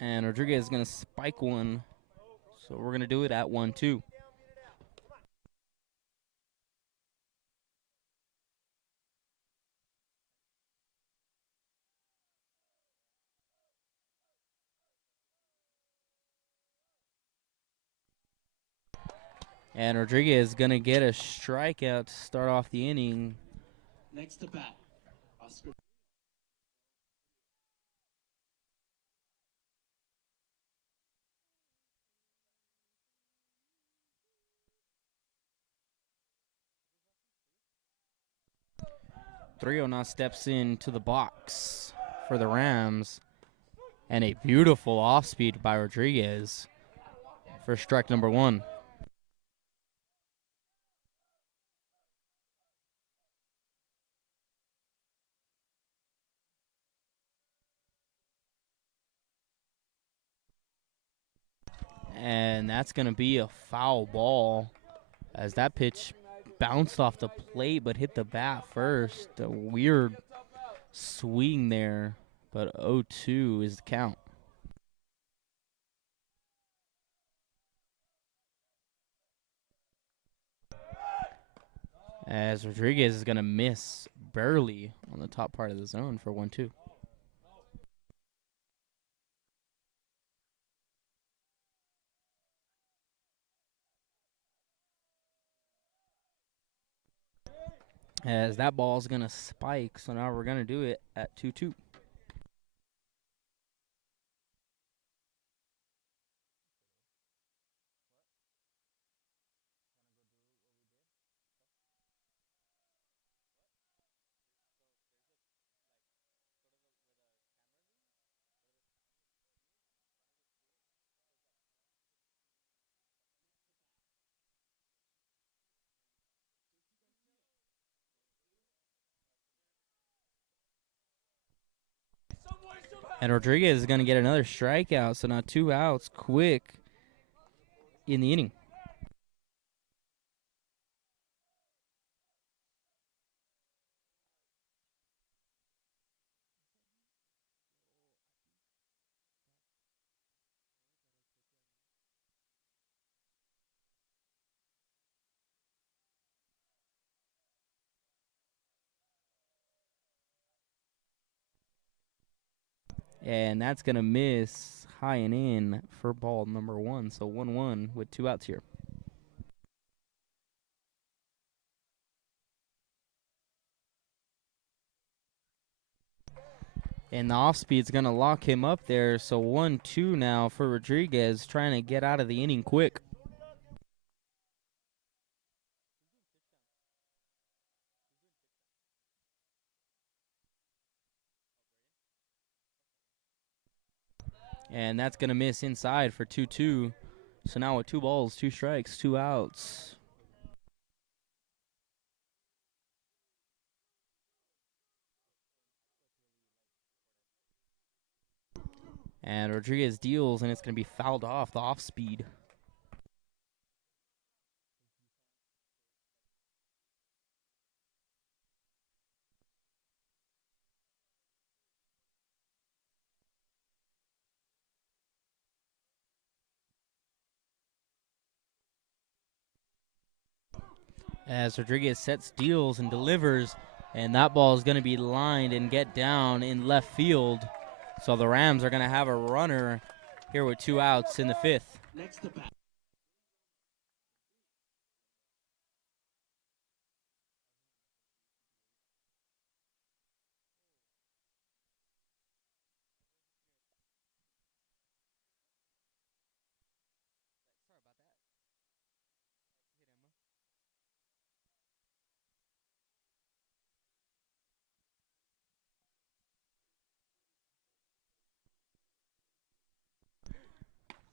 And Rodriguez is going to spike one. So we're going to do it at 1-2. And Rodriguez is going to get a strikeout to start off the inning. Next to bat, Oscar. Trio now steps into the box for the Rams. And a beautiful off speed by Rodriguez for strike number one. And that's going to be a foul ball as that pitch bounced off the plate but hit the bat first. A weird swing there, but 0-2 is the count. As Rodriguez is going to miss barely on the top part of the zone for 1-2. As that ball is going to spike, so now we're going to do it at 2-2. And Rodriguez is going to get another strikeout, so now 2 outs quick in the inning. And that's going to miss high and in for ball number one. So 1-1 with 2 outs here. And the off speed's going to lock him up there. So 1-2 now for Rodriguez, trying to get out of the inning quick. And that's going to miss inside for 2-2. So now with 2 balls, 2 strikes, 2 outs. And Rodriguez deals, and it's going to be fouled off, the off speed. As Rodriguez sets, deals, and delivers, and that ball is going to be lined and get down in left field. So the Rams are going to have a runner here with 2 outs in the 5th. Next to bat.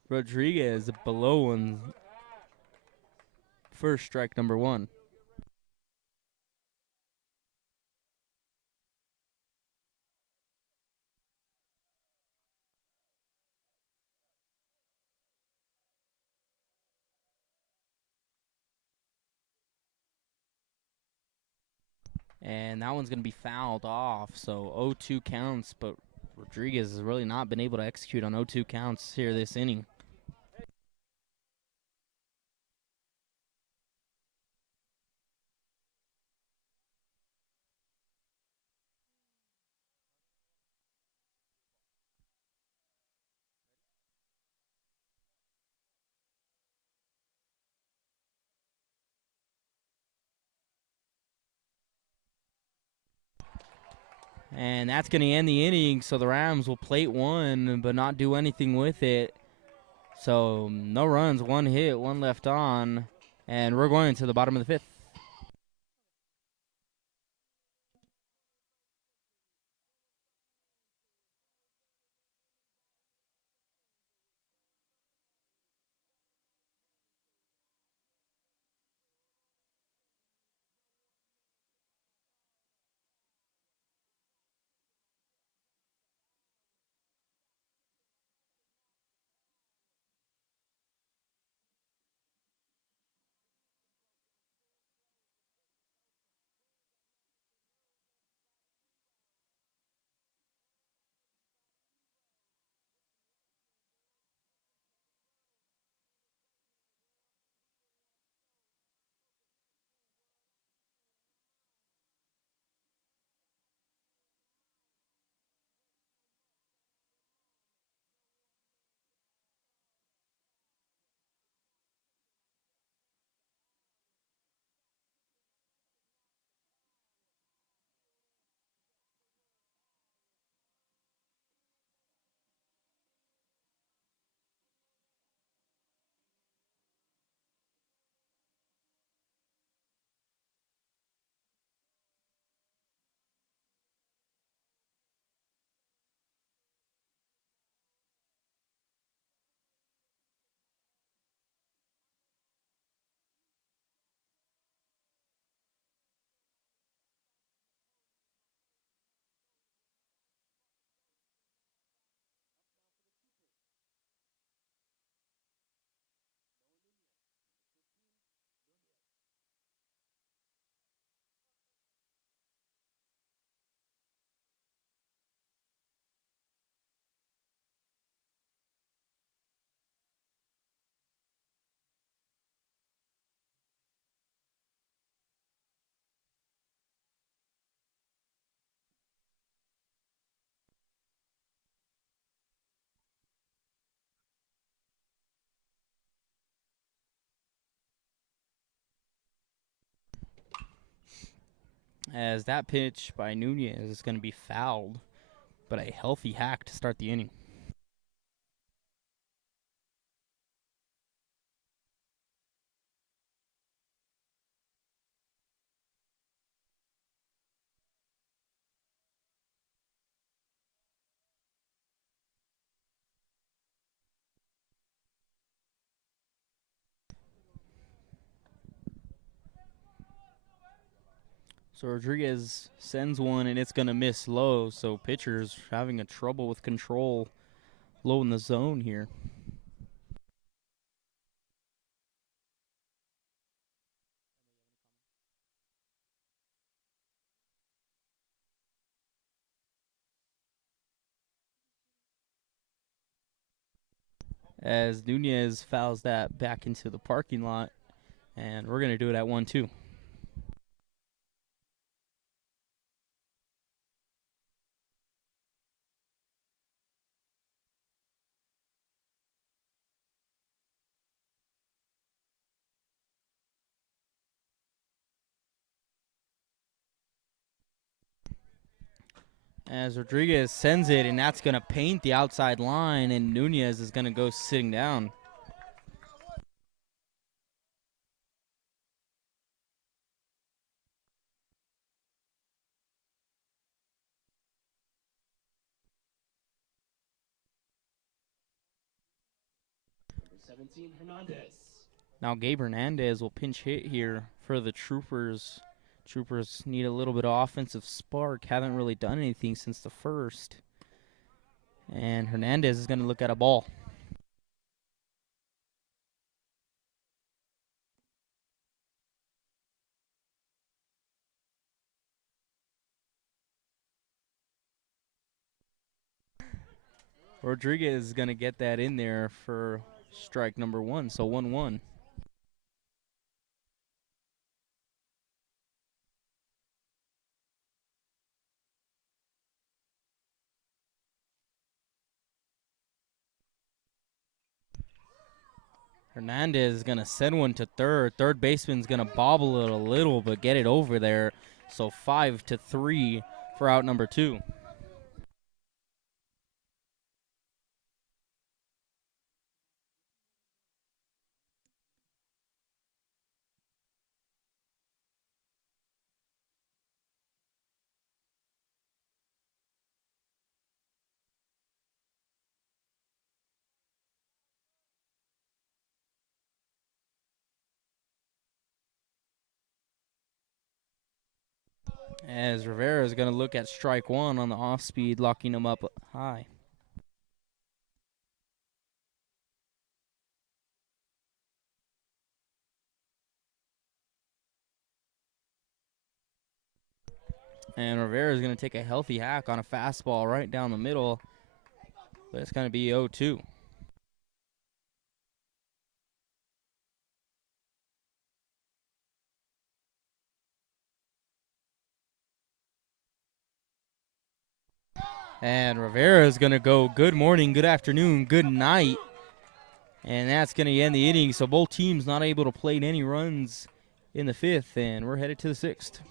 Rodriguez below one. First strike number 1. And that one's going to be fouled off. So 0-2 counts, but Rodriguez has really not been able to execute on 0-2 counts here this inning. And that's going to end the inning, so the Rams will plate 1 but not do anything with it. So no runs, 1 hit, 1 left on, and we're going to the bottom of the 5th. As that pitch by Nunez is going to be fouled, but a healthy hack to start the inning. So Rodriguez sends one, and it's going to miss low. So pitcher's having a trouble with control low in the zone here. As Nunez fouls that back into the parking lot, and we're going to do it at 1-2. As Rodriguez sends it, and that's going to paint the outside line, and Nunez is going to go sitting down. 16, Hernandez. Now Gabe Hernandez will pinch hit here for the Troopers. Troopers need a little bit of offensive spark. Haven't really done anything since the first. And Hernandez is going to look at a ball. Rodriguez is going to get that in there for strike number 1, so 1-1. Hernandez is going to send one to third. Third baseman's going to bobble it a little, but get it over there. So 5-3 for out number 2. As Rivera is going to look at strike 1 on the off speed, locking him up high. And Rivera is going to take a healthy hack on a fastball right down the middle, but it's going to be 0-2. And Rivera is going to go good morning, good afternoon, good night. And that's going to end the inning. So both teams not able to plate any runs in the 5th, and we're headed to the 6th.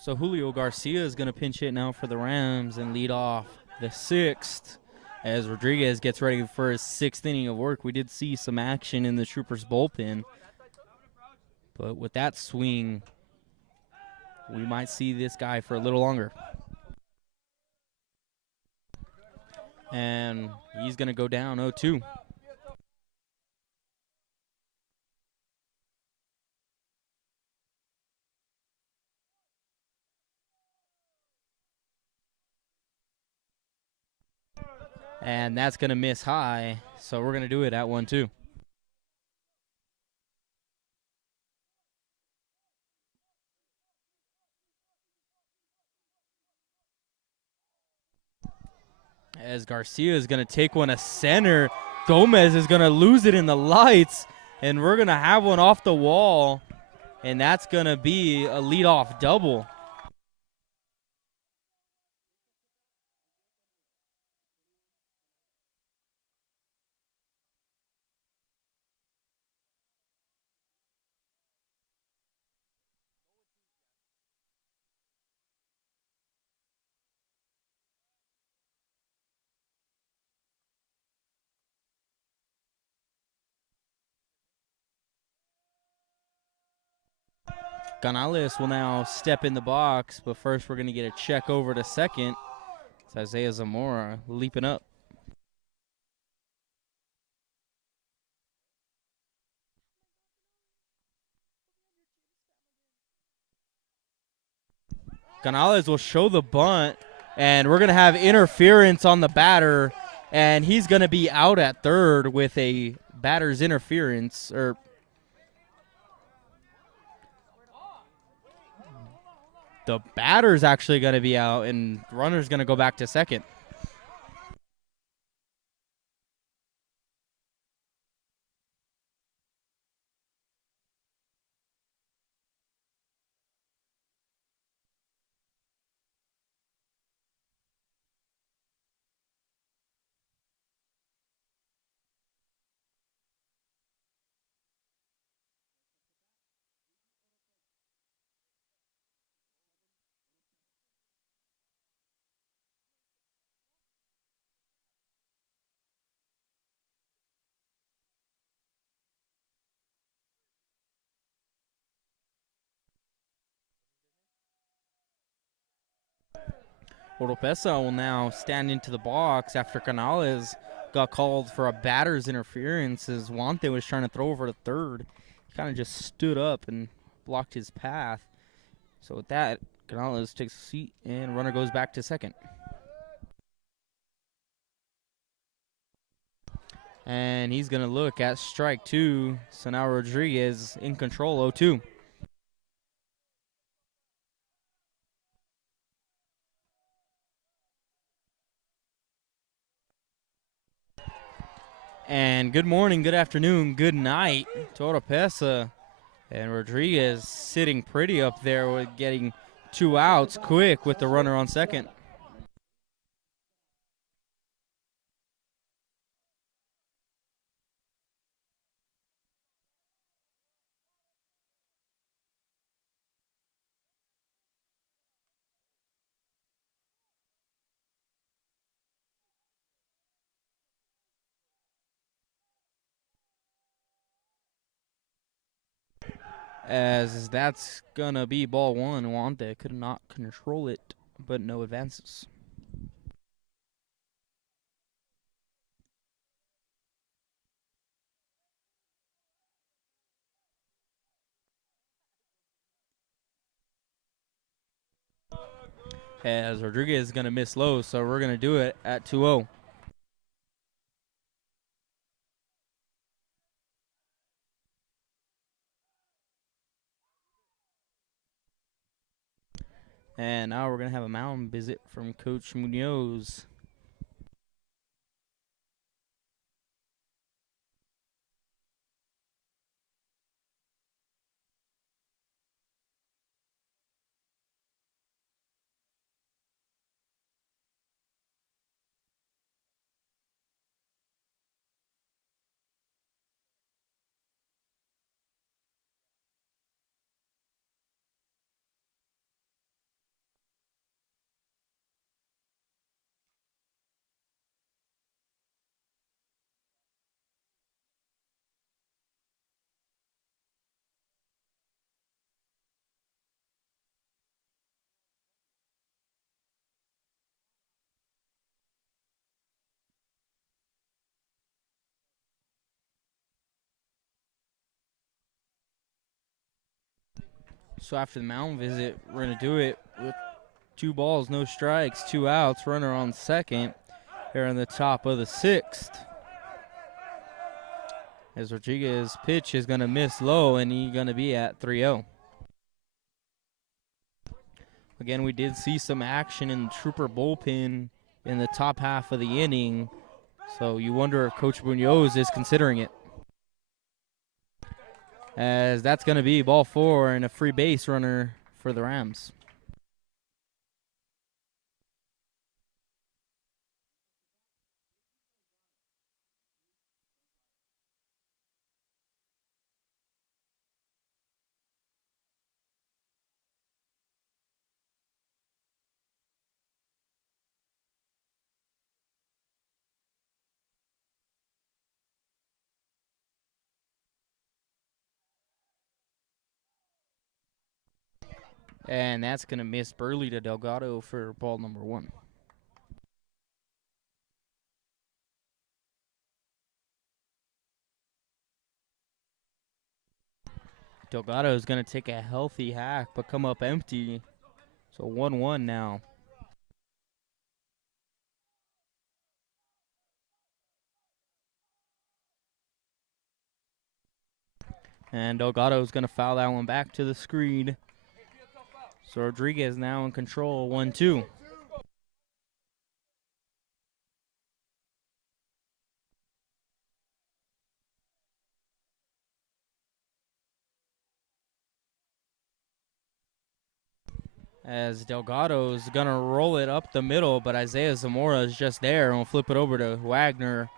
So Julio Garcia is going to pinch hit now for the Rams and lead off the 6th as Rodriguez gets ready for his 6th inning of work. We did see some action in the Troopers bullpen, but with that swing, we might see this guy for a little longer. And he's going to go down 0-2. And that's going to miss high, so we're going to do it at 1-2. As Garcia is going to take one to center. Gomez is going to lose it in the lights, and we're going to have one off the wall, and that's going to be a leadoff double. Canales will now step in the box, but first we're going to get a check over to second. It's Isaiah Zamora leaping up. Canales will show the bunt, and we're going to have interference on the batter, and he's going to be out at third with a batter's interference, or the batter's actually going to be out, and runner's going to go back to second. Oropesa will now stand into the box after Canales got called for a batter's interference as Wante was trying to throw over to third. He kind of just stood up and blocked his path. So with that, Canales takes a seat and runner goes back to second. And he's going to look at strike two. So now Rodriguez in control, 0-2. And good morning, good afternoon, good night to Oropesa. And Rodriguez sitting pretty up there with getting 2 outs quick with the runner on second. As that's gonna be ball one. Wante could not control it, but no advances. As Rodriguez is gonna miss low, so we're gonna do it at 2-0. And now we're going to have a mound visit from Coach Munoz. So after the mound visit, we're going to do it with 2 balls, no strikes, 2 outs, runner on second. here in the top of the 6th. As Rodriguez's pitch is going to miss low, and he's going to be at 3-0. Again, we did see some action in the Trooper bullpen in the top half of the inning, so you wonder if Coach Munoz is considering it. As that's going to be ball 4 and a free base runner for the Rams. And that's going to miss Burley to Delgado for ball number 1. Delgado is going to take a healthy hack but come up empty. So 1-1 now. And Delgado is going to foul that one back to the screen. So Rodriguez now in control, 1-2. As Delgado's going to roll it up the middle, but Isaiah Zamora is just there and will flip it over to Wagner.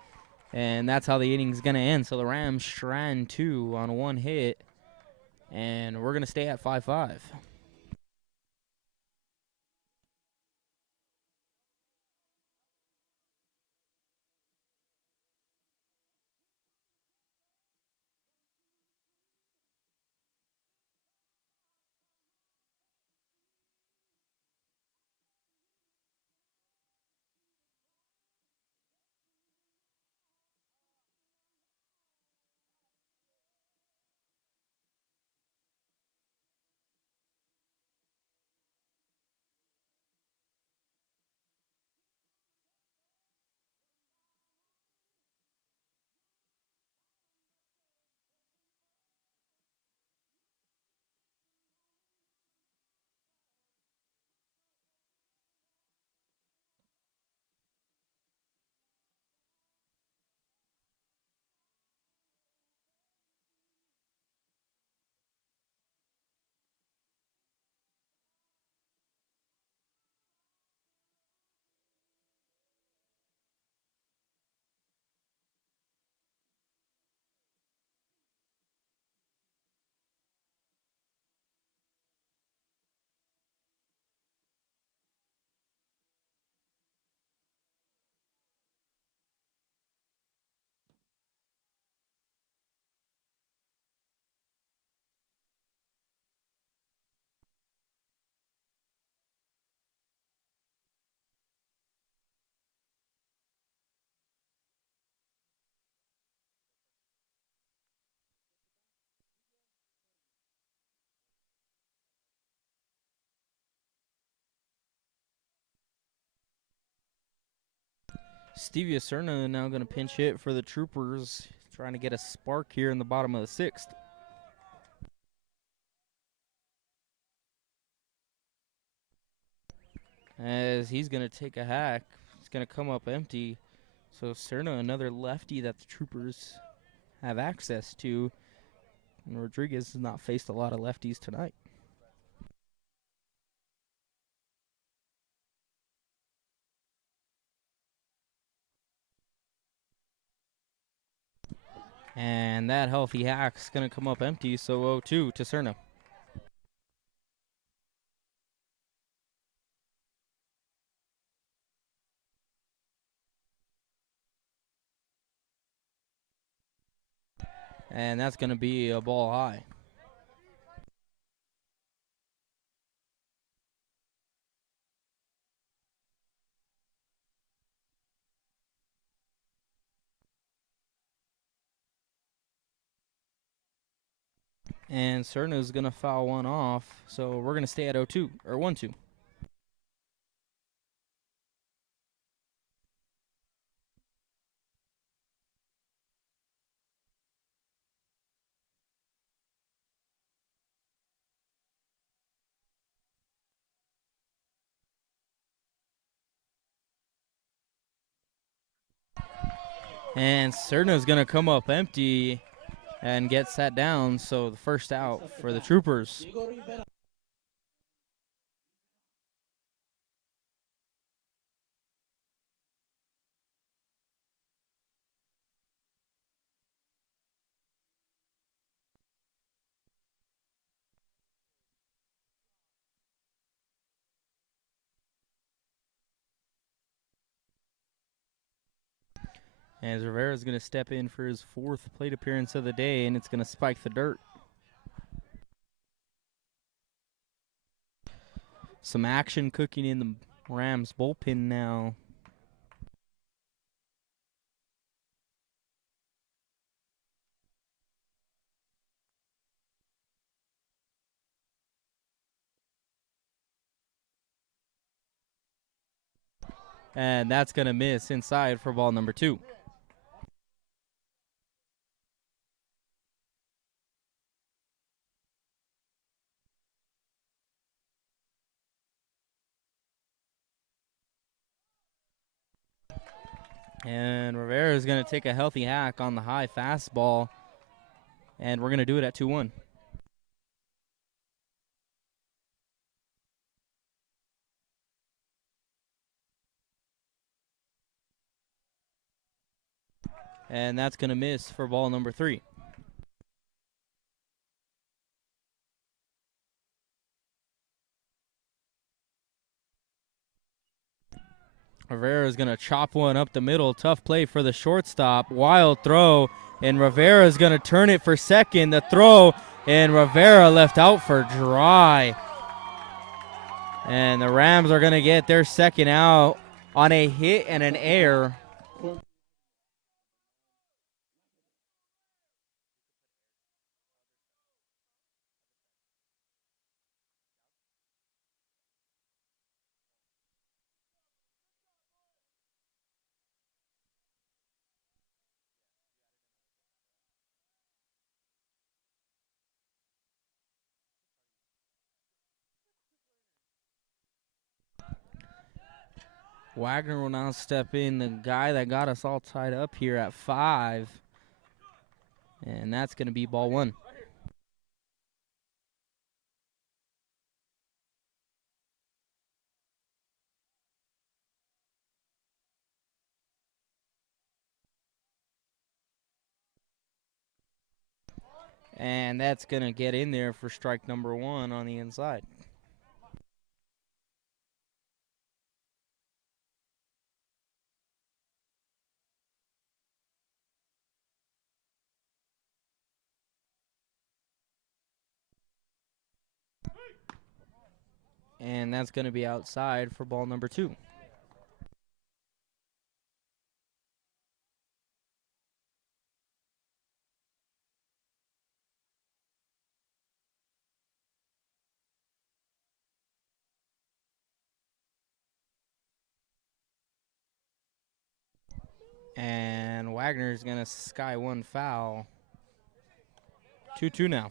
And that's how the inning's going to end. So the Rams strand 2 on 1 hit. And we're going to stay at 5-5. Stevie Acerna now going to pinch hit for the Troopers, trying to get a spark here in the bottom of the 6th. As he's going to take a hack, it's going to come up empty. So Acerna, another lefty that the Troopers have access to. And Rodriguez has not faced a lot of lefties tonight. And that healthy hack's going to come up empty, so 0-2 to Cerna. And that's going to be a ball high. And Cerna's going to foul one off, so we're going to stay at 0-2, or 1-2. And Cerna's going to come up empty and get sat down, so the first out for the Troopers. As Rivera's going to step in for his 4th plate appearance of the day, and it's going to spike the dirt. Some action cooking in the Rams bullpen now. And that's going to miss inside for ball number 2. And Rivera is going to take a healthy hack on the high fastball. And we're going to do it at 2-1. And that's going to miss for ball number 3. Rivera is going to chop one up the middle. Tough play for the shortstop. Wild throw. And Rivera is going to turn it for second. The throw. And Rivera left out for dry. And the Rams are going to get their second out on a hit and an error. Wagner will now step in, the guy that got us all tied up here at 5. And that's going to be ball 1. And that's going to get in there for strike number 1 on the inside. And that's going to be outside for ball number 2. And Wagner's going to sky one foul. 2-2 now.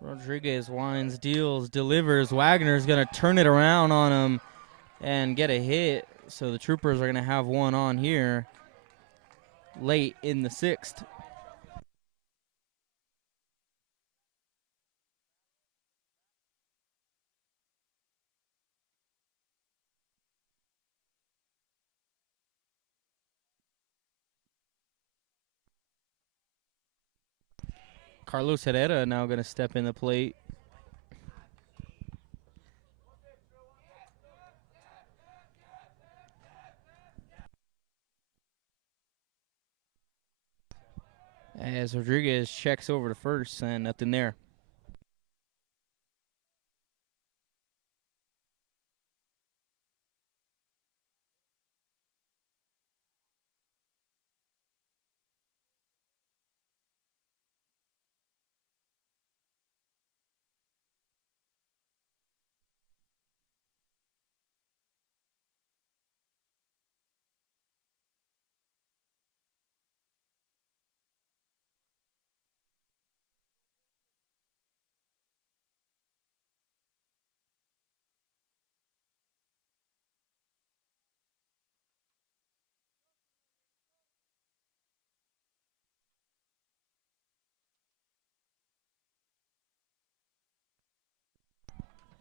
Rodriguez winds, deals, delivers. Wagner's going to turn it around on him and get a hit. So the Troopers are going to have one on here late in the 6th. Carlos Herrera now going to step in the plate. As Rodriguez checks over to first and nothing there.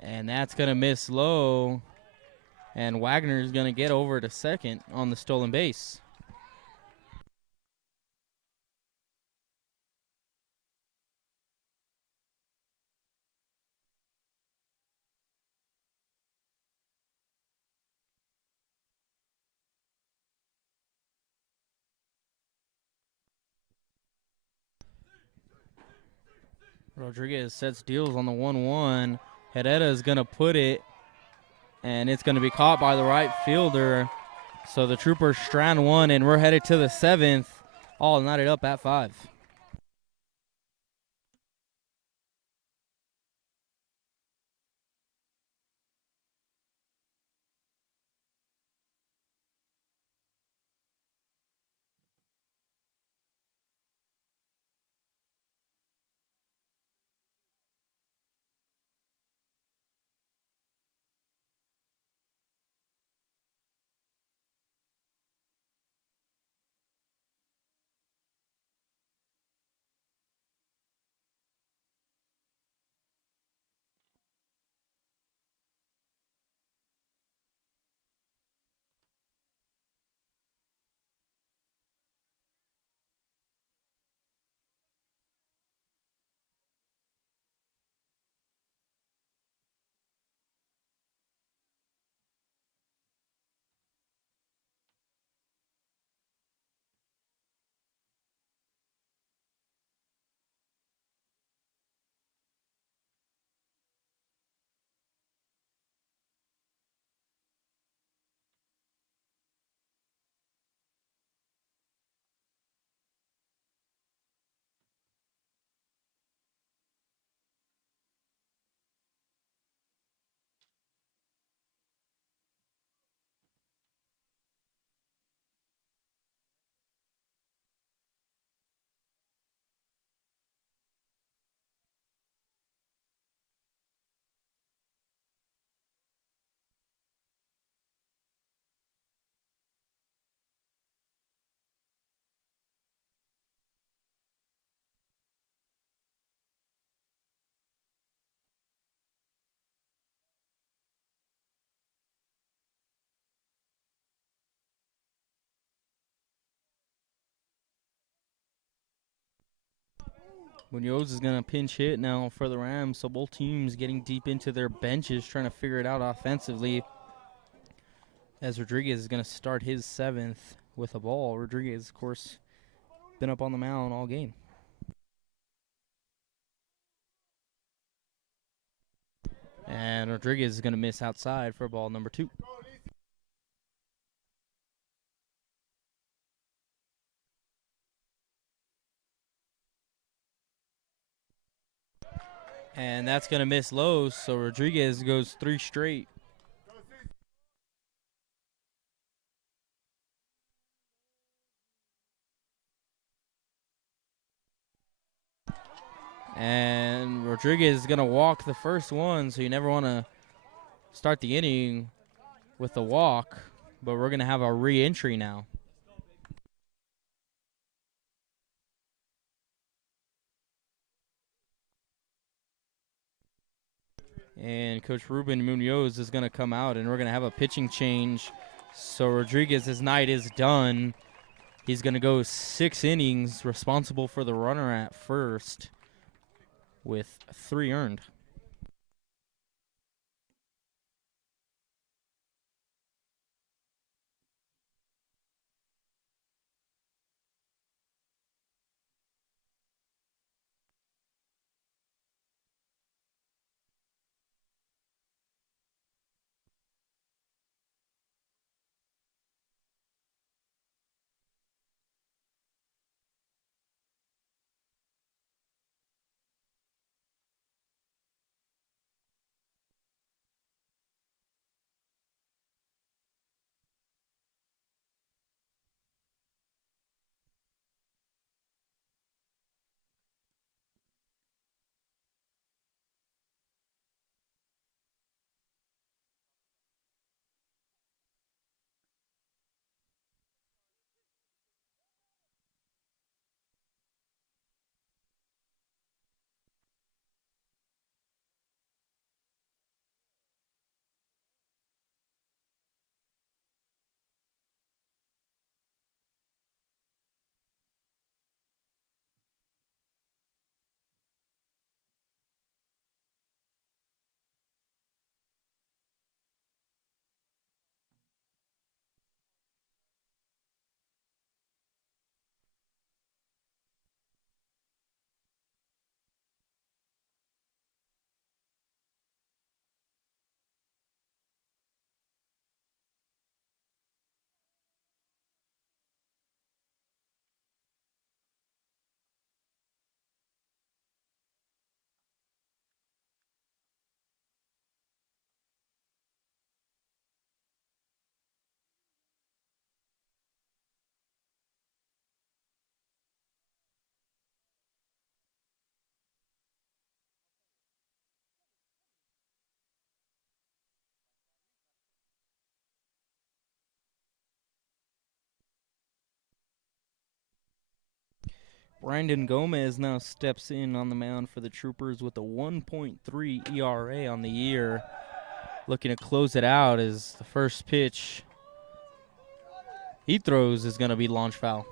And that's going to miss low. And Wagner's going to get over to second on the stolen base. Rodriguez sets deals on the 1-1. Herrera is going to put it, and it's going to be caught by the right fielder. So the Troopers strand one, and we're headed to the 7th. All knotted up at 5. Munoz is going to pinch hit now for the Rams, so both teams getting deep into their benches, trying to figure it out offensively. As Rodriguez is going to start his 7th with a ball. Rodriguez, of course, been up on the mound all game. And Rodriguez is going to miss outside for ball number 2. And that's going to miss low, so Rodriguez goes 3 straight. And Rodriguez is going to walk the first one, so you never want to start the inning with the walk, but we're going to have a re-entry now. And Coach Ruben Munoz is going to come out, and we're going to have a pitching change. So Rodriguez's night is done. He's going to go 6 innings, responsible for the runner at first with 3 earned. Brandon Gomez now steps in on the mound for the Troopers with a 1.3 ERA on the year. Looking to close it out as the first pitch he throws is going to be launch foul.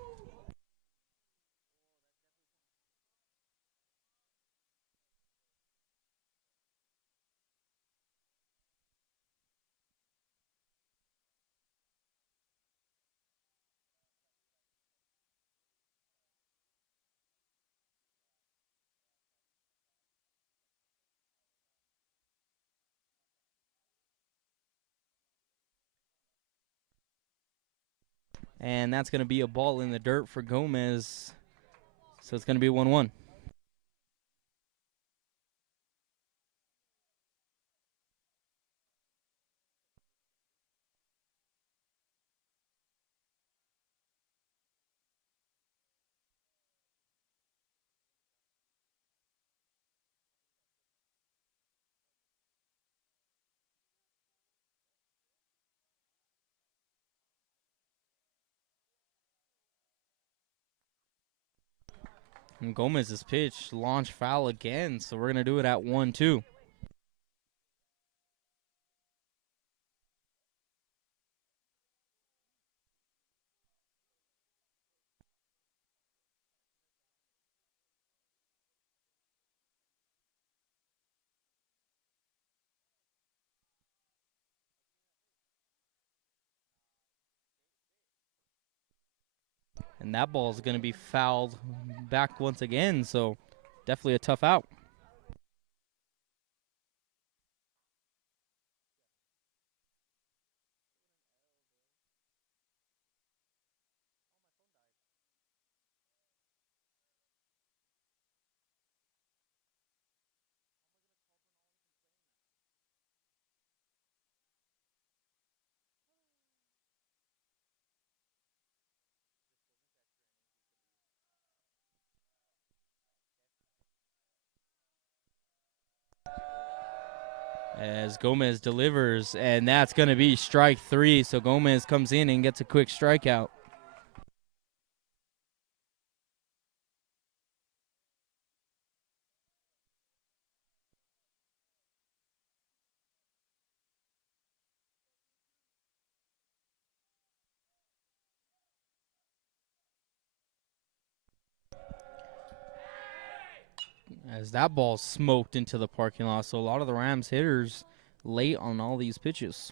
And that's going to be a ball in the dirt for Gomez. So it's going to be 1-1. And Gomez's pitch, launch foul again. So we're going to do it at 1-2. And that ball is going to be fouled back once again. So definitely a tough out. As Gomez delivers, and that's going to be strike 3. So Gomez comes in and gets a quick strikeout. As that ball smoked into the parking lot. So a lot of the Rams hitters late on all these pitches.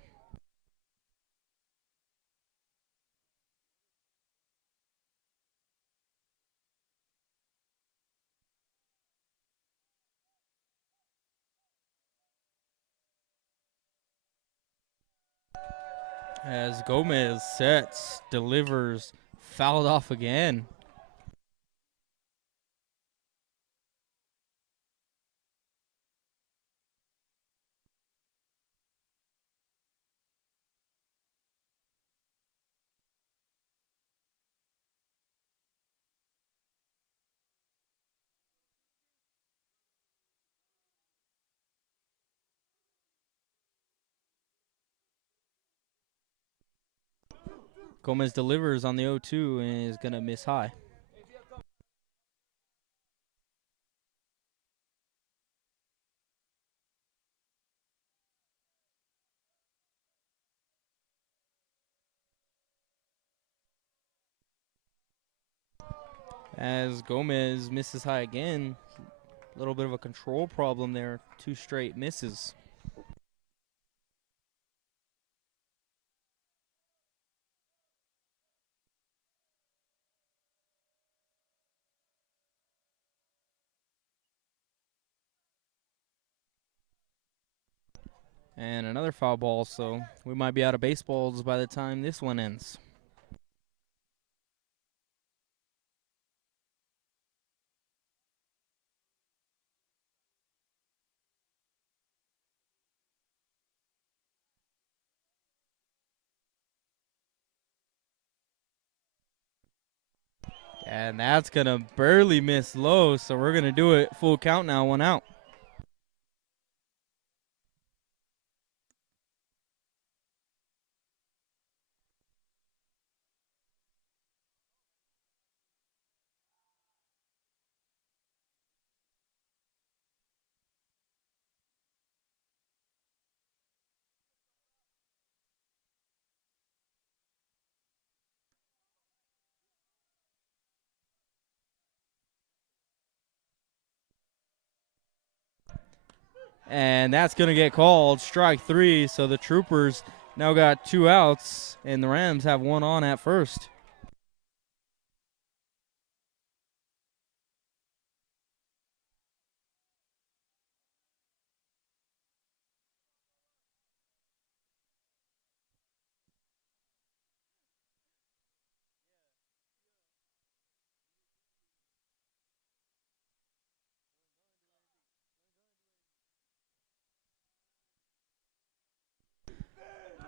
As Gomez sets, delivers, fouled off again. Gomez delivers on the 0-2 and is going to miss high. As Gomez misses high again, a little bit of a control problem there. 2 straight misses. And another foul ball, so we might be out of baseballs by the time this one ends. And that's going to barely miss low, so we're going to do it full count now, 1 out. And that's going to get called strike 3. So the Troopers now got 2 outs, and the Rams have 1 on at first.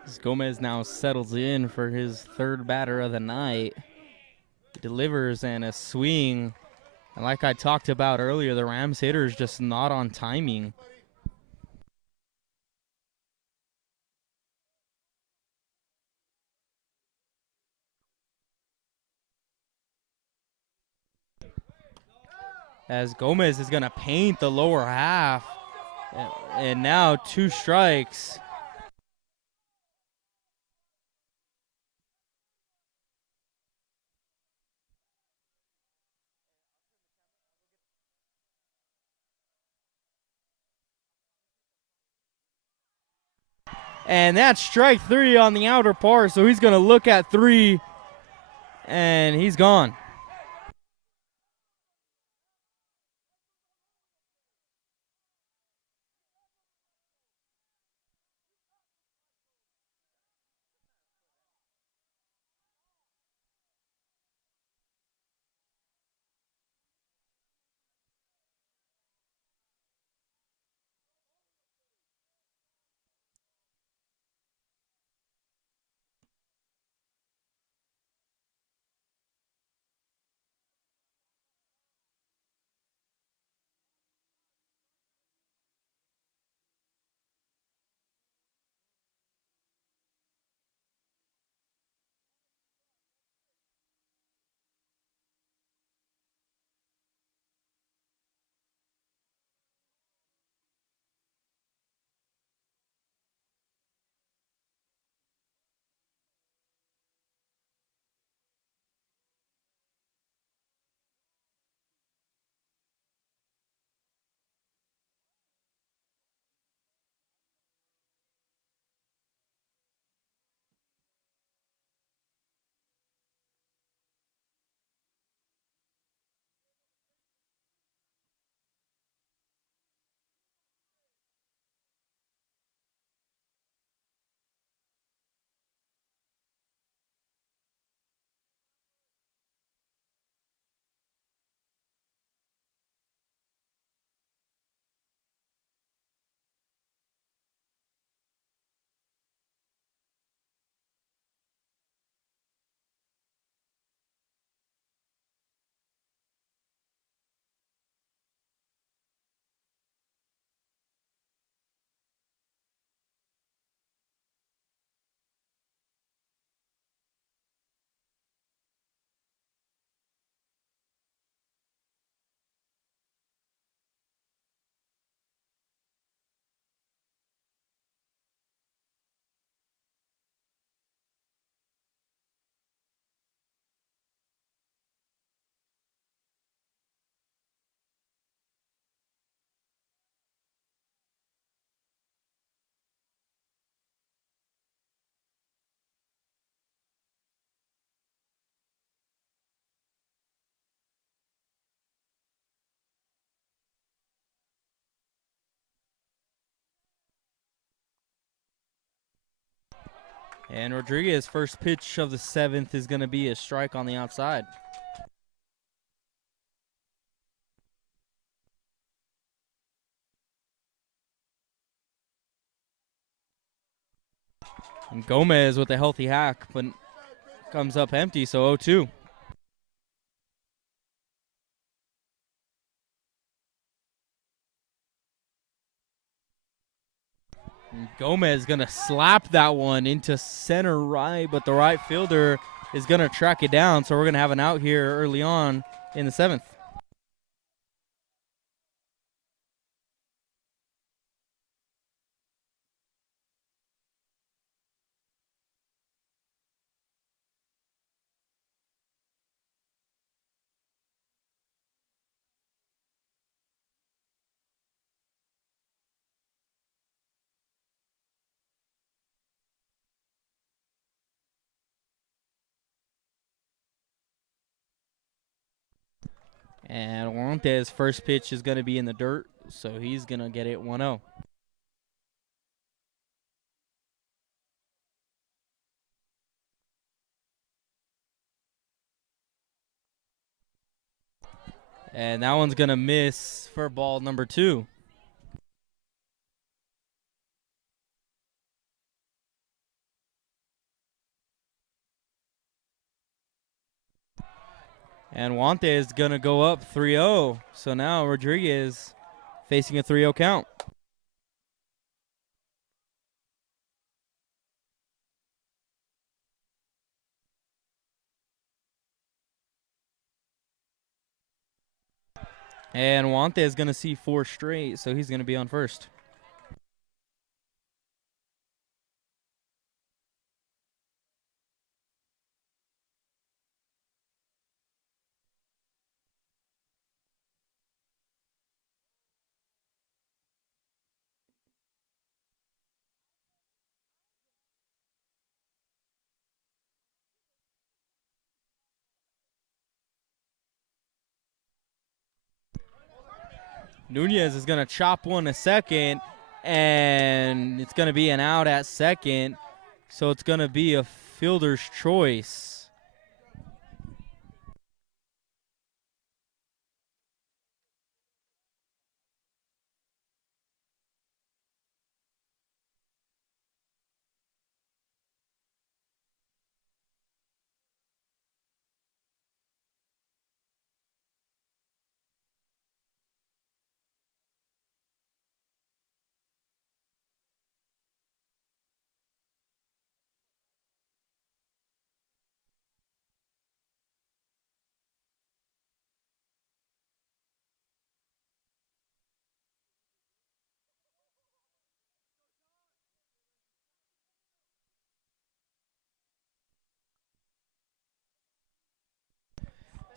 As Gomez now settles in for his 3rd batter of the night. He delivers and a swing. And like I talked about earlier, the Rams hitter is just not on timing. As Gomez is going to paint the lower half. And now 2 strikes. And that's strike 3 on the outer part, so he's going to look at 3, and he's gone. And Rodriguez's first pitch of the 7th is going to be a strike on the outside. And Gomez with a healthy hack, but comes up empty, so 0-2. And Gomez going to slap that one into center right, but the right fielder is going to track it down, so we're going to have an out here early on in the 7th. And Juante's first pitch is going to be in the dirt, so he's going to get it 1-0. And that one's going to miss for ball number 2. And Juante is going to go up 3-0. So now Rodriguez facing a 3-0 count. And Juante is going to see 4 straight, so he's going to be on first. Nunez is going to chop one to second, and it's going to be an out at second, so it's going to be a fielder's choice.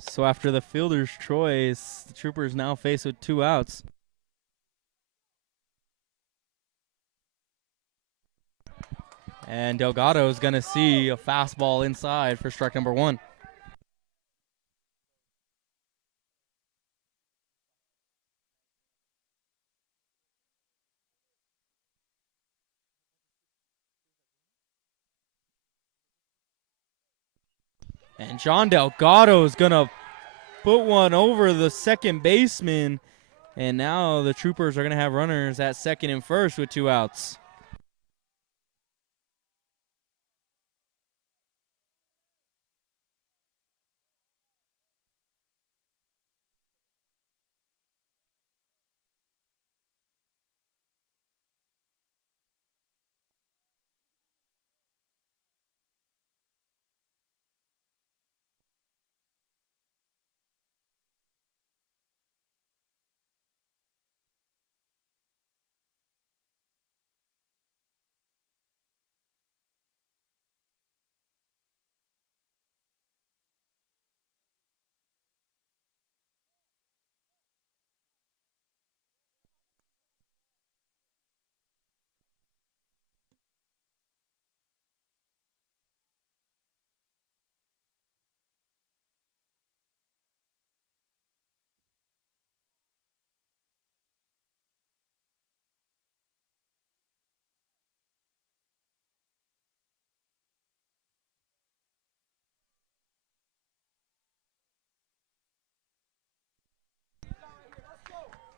So after the fielder's choice, the Troopers now faced with 2 outs. And Delgado is going to see a fastball inside for strike number 1. And John Delgado is going to put one over the second baseman. And now the Troopers are going to have runners at second and first with 2 outs.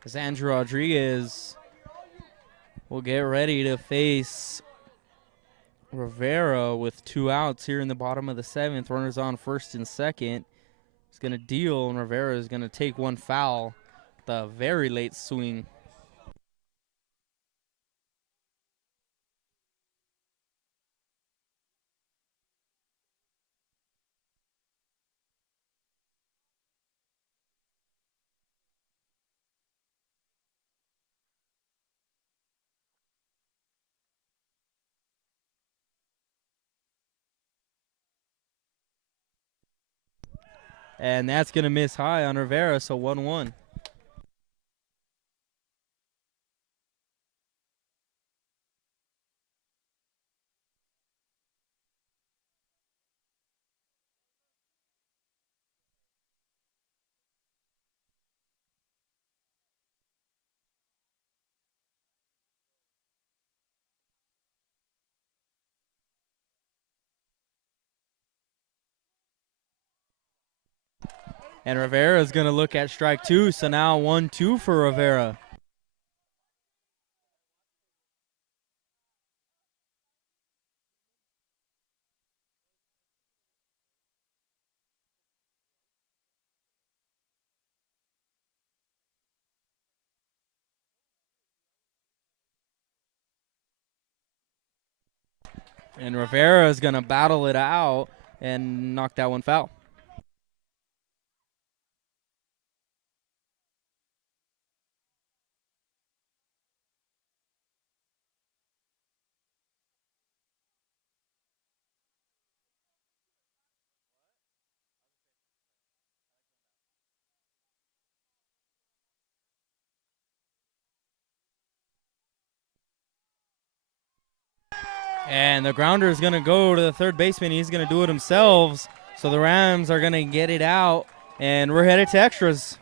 As Andrew Rodriguez will get ready to face Rivera with 2 outs here in the bottom of the 7th. Runners on first and second. He's going to deal, and Rivera is going to take one foul. The very late swing. And that's going to miss high on Rivera, so 1-1. And Rivera is going to look at strike two. So now 1-2 for Rivera. And Rivera is going to battle it out and knock that one foul. And the grounder is going to go to the third baseman. He's going to do it himself. So the Rams are going to get it out, and we're headed to extras.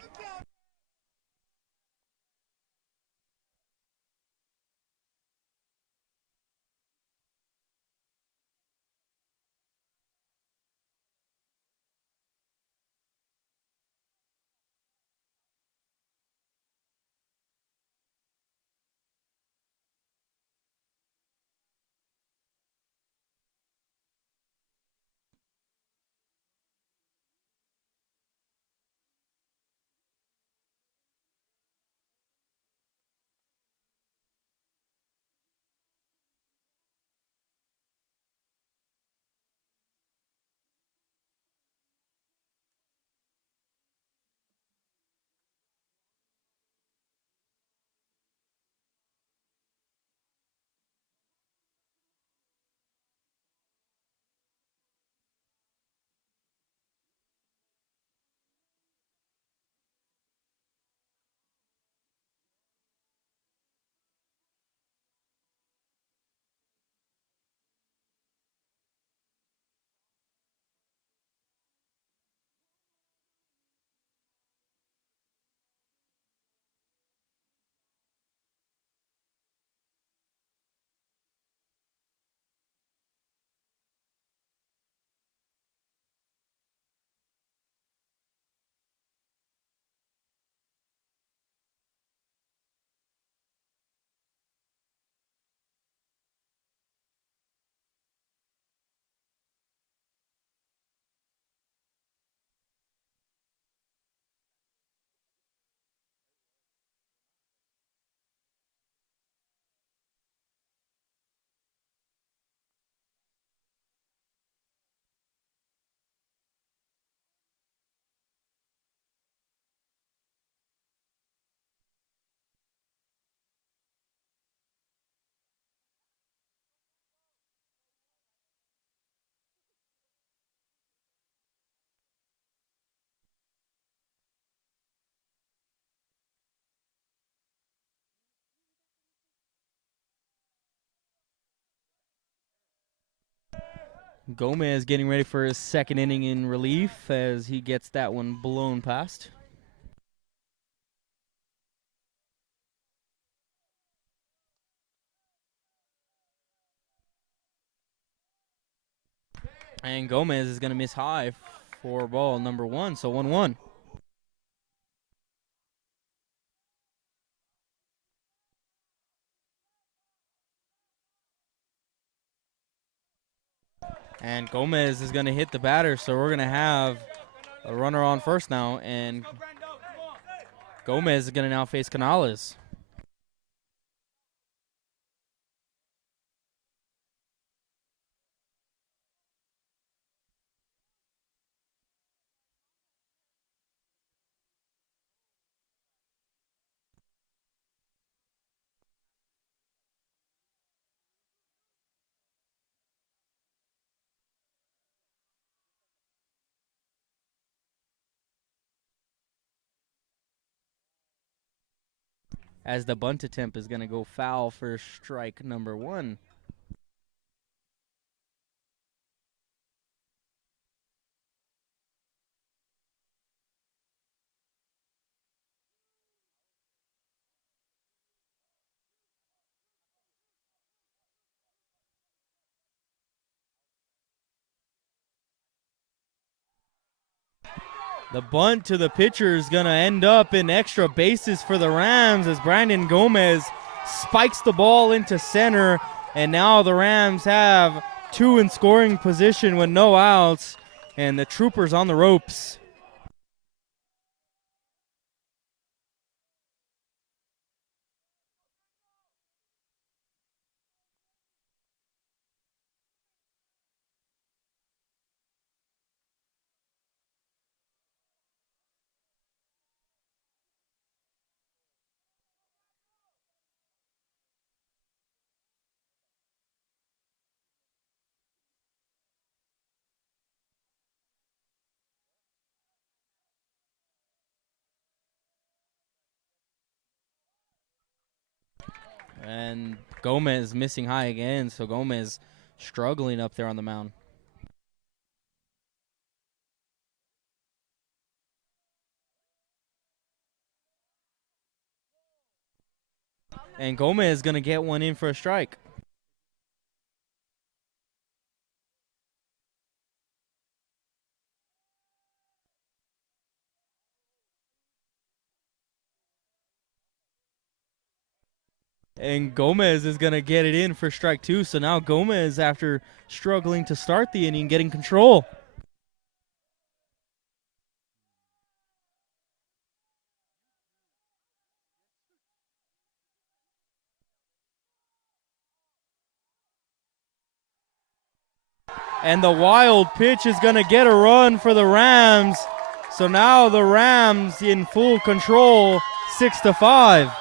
Gomez getting ready for his second inning in relief as he gets that one blown past. And Gomez is going to miss high for ball number one, so 1-1. And Gomez is going to hit the batter, so we're going to have a runner on first now, and Gomez is going to now face Canales. As the bunt attempt is going to go foul for strike number one. The bunt to the pitcher is going to end up in extra bases for the Rams as Brandon Gomez spikes the ball into center, and now the Rams have 2 in scoring position with no outs, and the Troopers on the ropes. And Gomez missing high again, so Gomez struggling up there on the mound. And Gomez is going to get one in for a strike. And Gomez is going to get it in for strike 2. So now Gomez, after struggling to start the inning, getting control. And the wild pitch is going to get a run for the Rams. So now the Rams in full control, 6-5.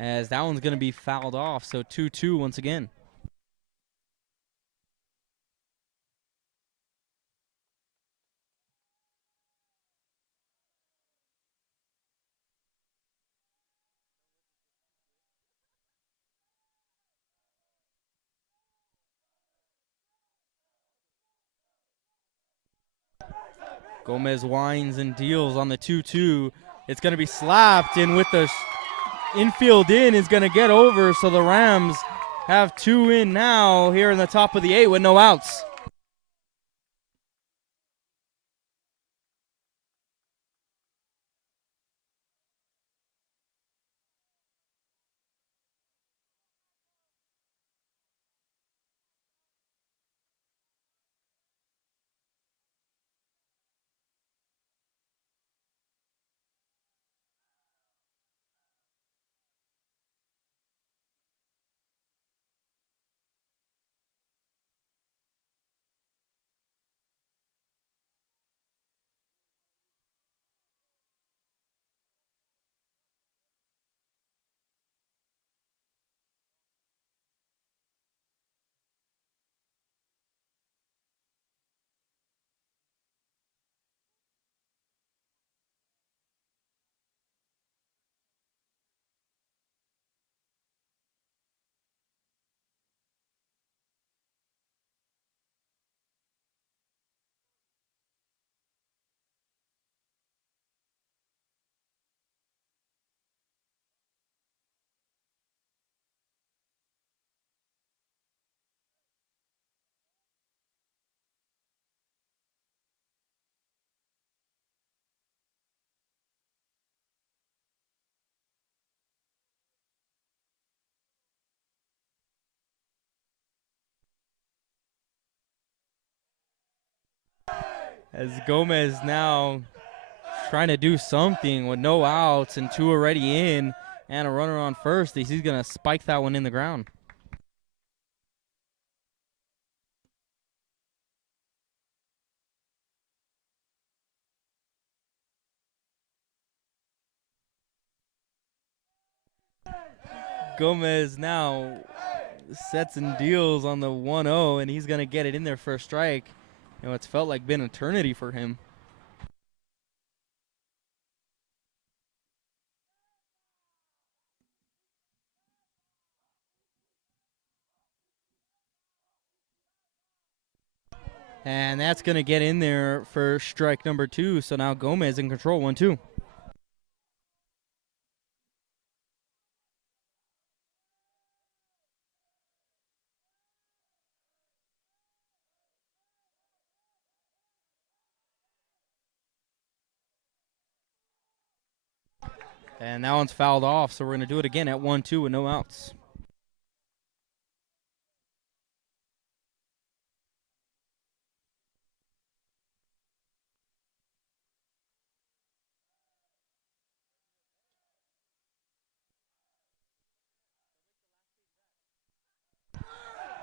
As that one's going to be fouled off, so 2-2 once again. Gomez winds and deals on the 2-2. It's going to be slapped, and with the infield in is going to get over, so the Rams have 2 in now here in the top of the 8 with no outs. As Gomez now trying to do something with no outs and 2 already in and a runner on first. He's going to spike that one in the ground. Gomez now sets and deals on the 1-0, and he's going to get it in there for a strike. It's felt like been eternity for him. And that's going to get in there for strike number 2. So now Gomez in control, 1-2. And that one's fouled off, so we're going to do it again at 1-2 with no outs.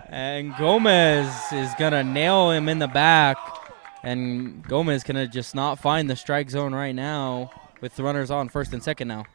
And Gomez is going to nail him in the back. And Gomez going to just not find the strike zone right now with the runners on first and second now.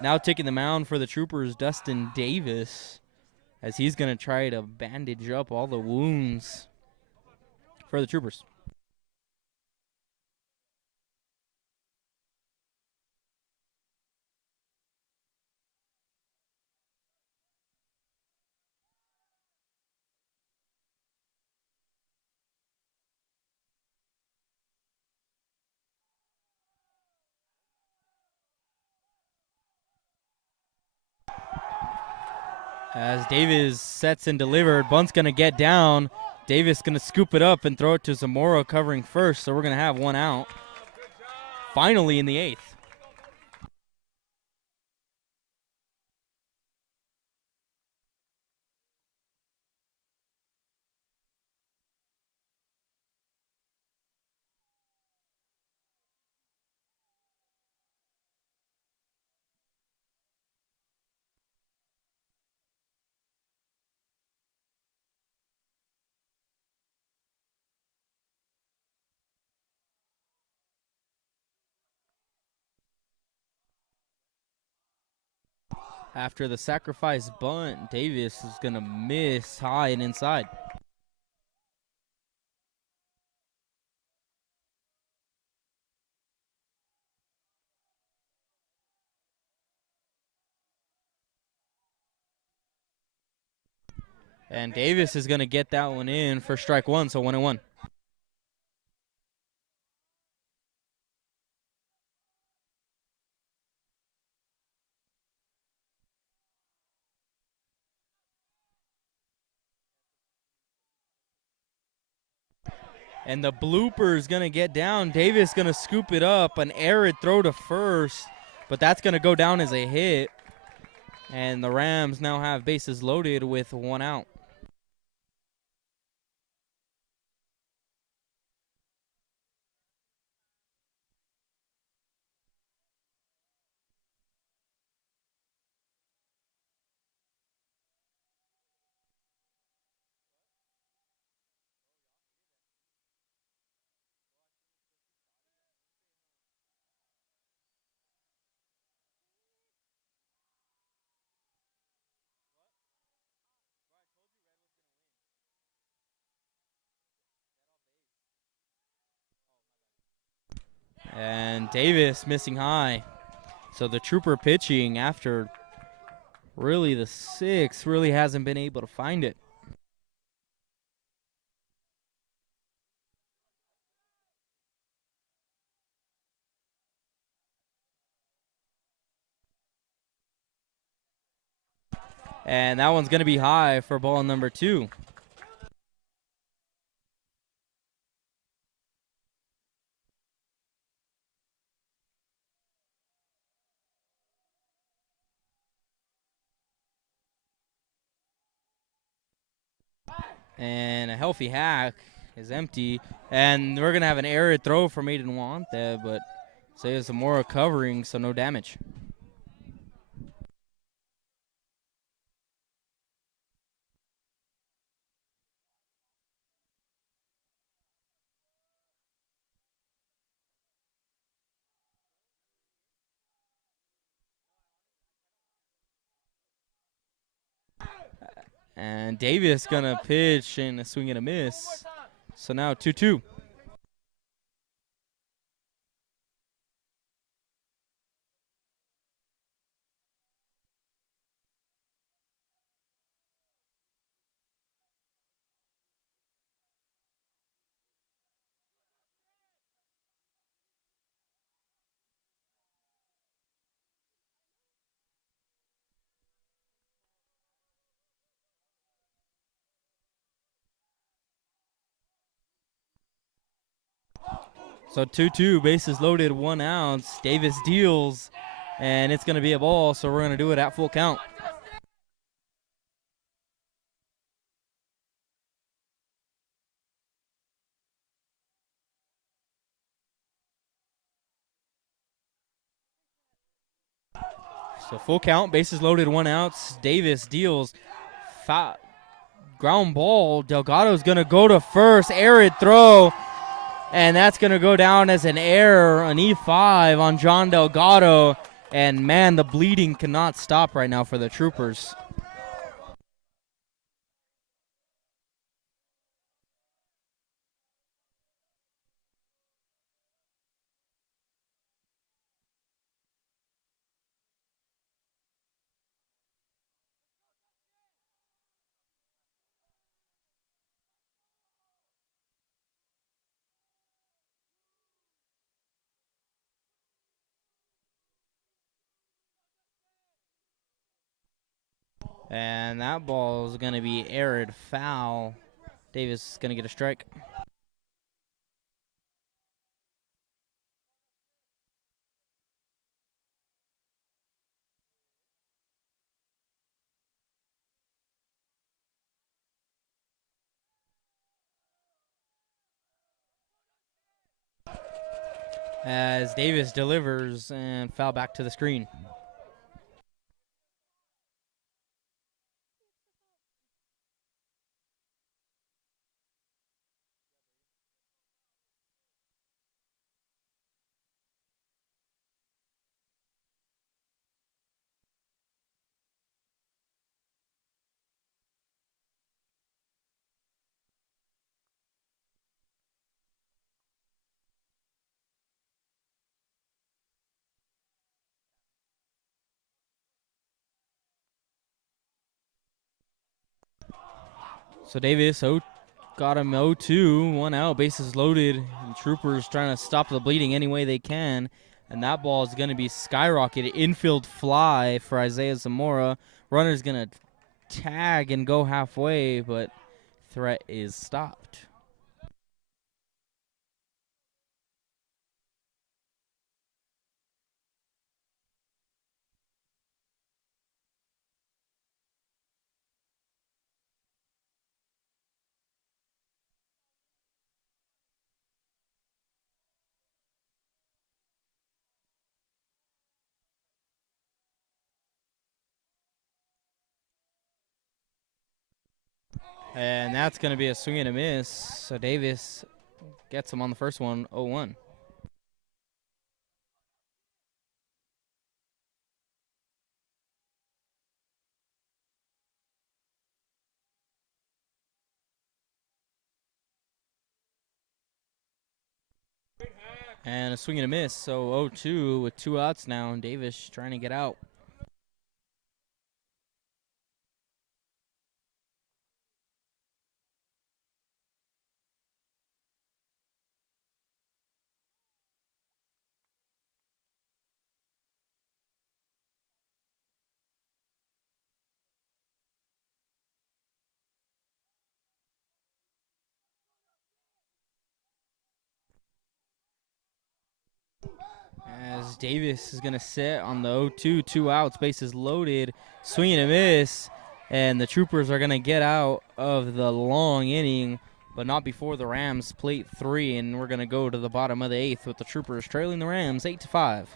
Now taking the mound for the Troopers, Dustin Davis, as he's going to try to bandage up all the wounds for the Troopers. As Davis sets and delivered, bunt's going to get down. Davis going to scoop it up and throw it to Zamora covering first, so we're going to have one out. Finally in the 8th. After the sacrifice bunt, Davis is going to miss high and inside. And Davis is going to get that one in for strike one, so 1-1. And the blooper is going to get down. Davis going to scoop it up. An arid throw to first, but that's going to go down as a hit. And the Rams now have bases loaded with 1 out. And Davis missing high. So the trooper pitching after really the 6 really hasn't been able to find it. And that one's going to be high for ball number 2. And a healthy hack is empty. And we're going to have an arid throw from Aiden Wante, but say some more recovering, so no damage. And Davis going to pitch and a swing and a miss. So now 2-2. So 2-2, bases loaded, 1 out. Davis deals, and it's going to be a ball, so we're going to do it at full count. So full count, bases loaded, 1 out. Davis deals. Ground ball. Delgado's going to go to first. Arid throw. And that's going to go down as an error, an E5 on John Delgado. And, man, the bleeding cannot stop right now for the Troopers. And that ball is going to be arid foul. Davis is going to get a strike. As Davis delivers and foul back to the screen. So Davis got him 0-2, 1 out, bases loaded. And Troopers trying to stop the bleeding any way they can. And that ball is going to be skyrocketed. Infield fly for Isaiah Zamora. Runner's going to tag and go halfway, but threat is stopped. And that's going to be a swing and a miss. So Davis gets him on the first one, 0-1. And a swing and a miss. So 0-2 with 2 outs now. And Davis trying to get out. As Davis is going to sit on the 0-2, 2 outs, bases loaded, swing and a miss, and the Troopers are going to get out of the long inning, but not before the Rams plate 3, and we're going to go to the bottom of the 8th with the Troopers trailing the Rams 8-5.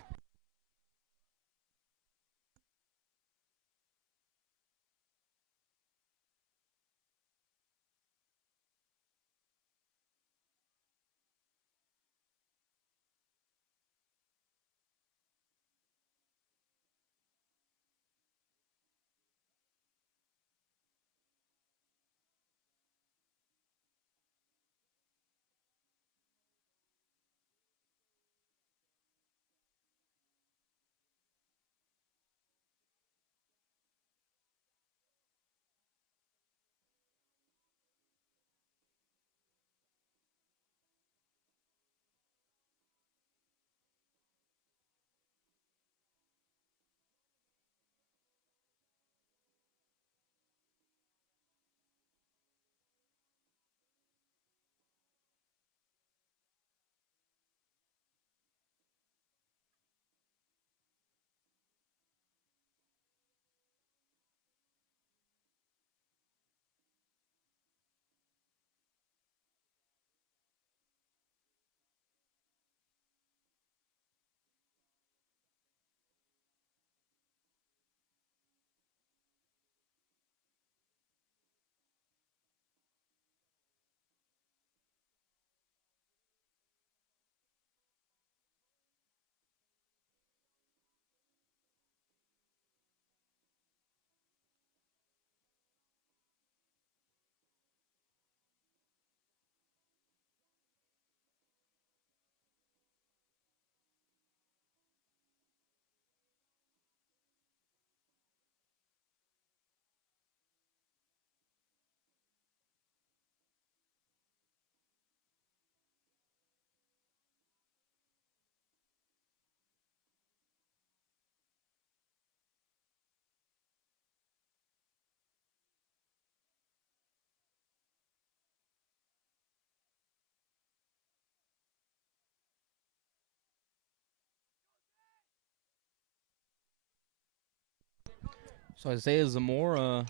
So Isaiah Zamora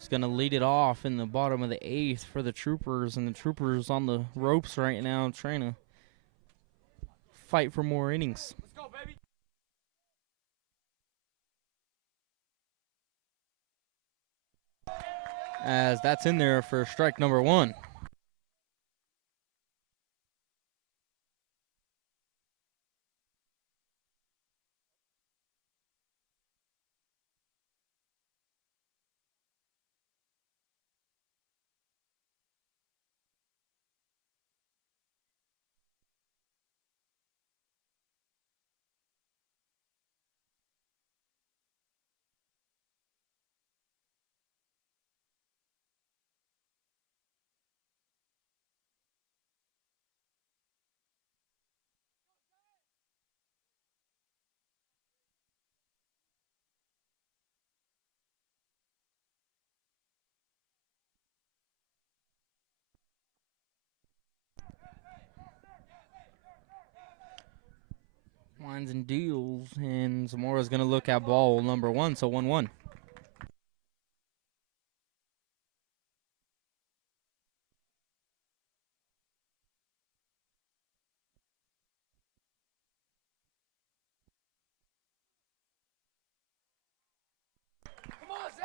is going to lead it off in the bottom of the 8th for the Troopers, and the Troopers on the ropes right now trying to fight for more innings. Let's go, baby. As that's in there for strike number 1. Lines and deals, and Zamora's going to look at ball number 1, so 1-1.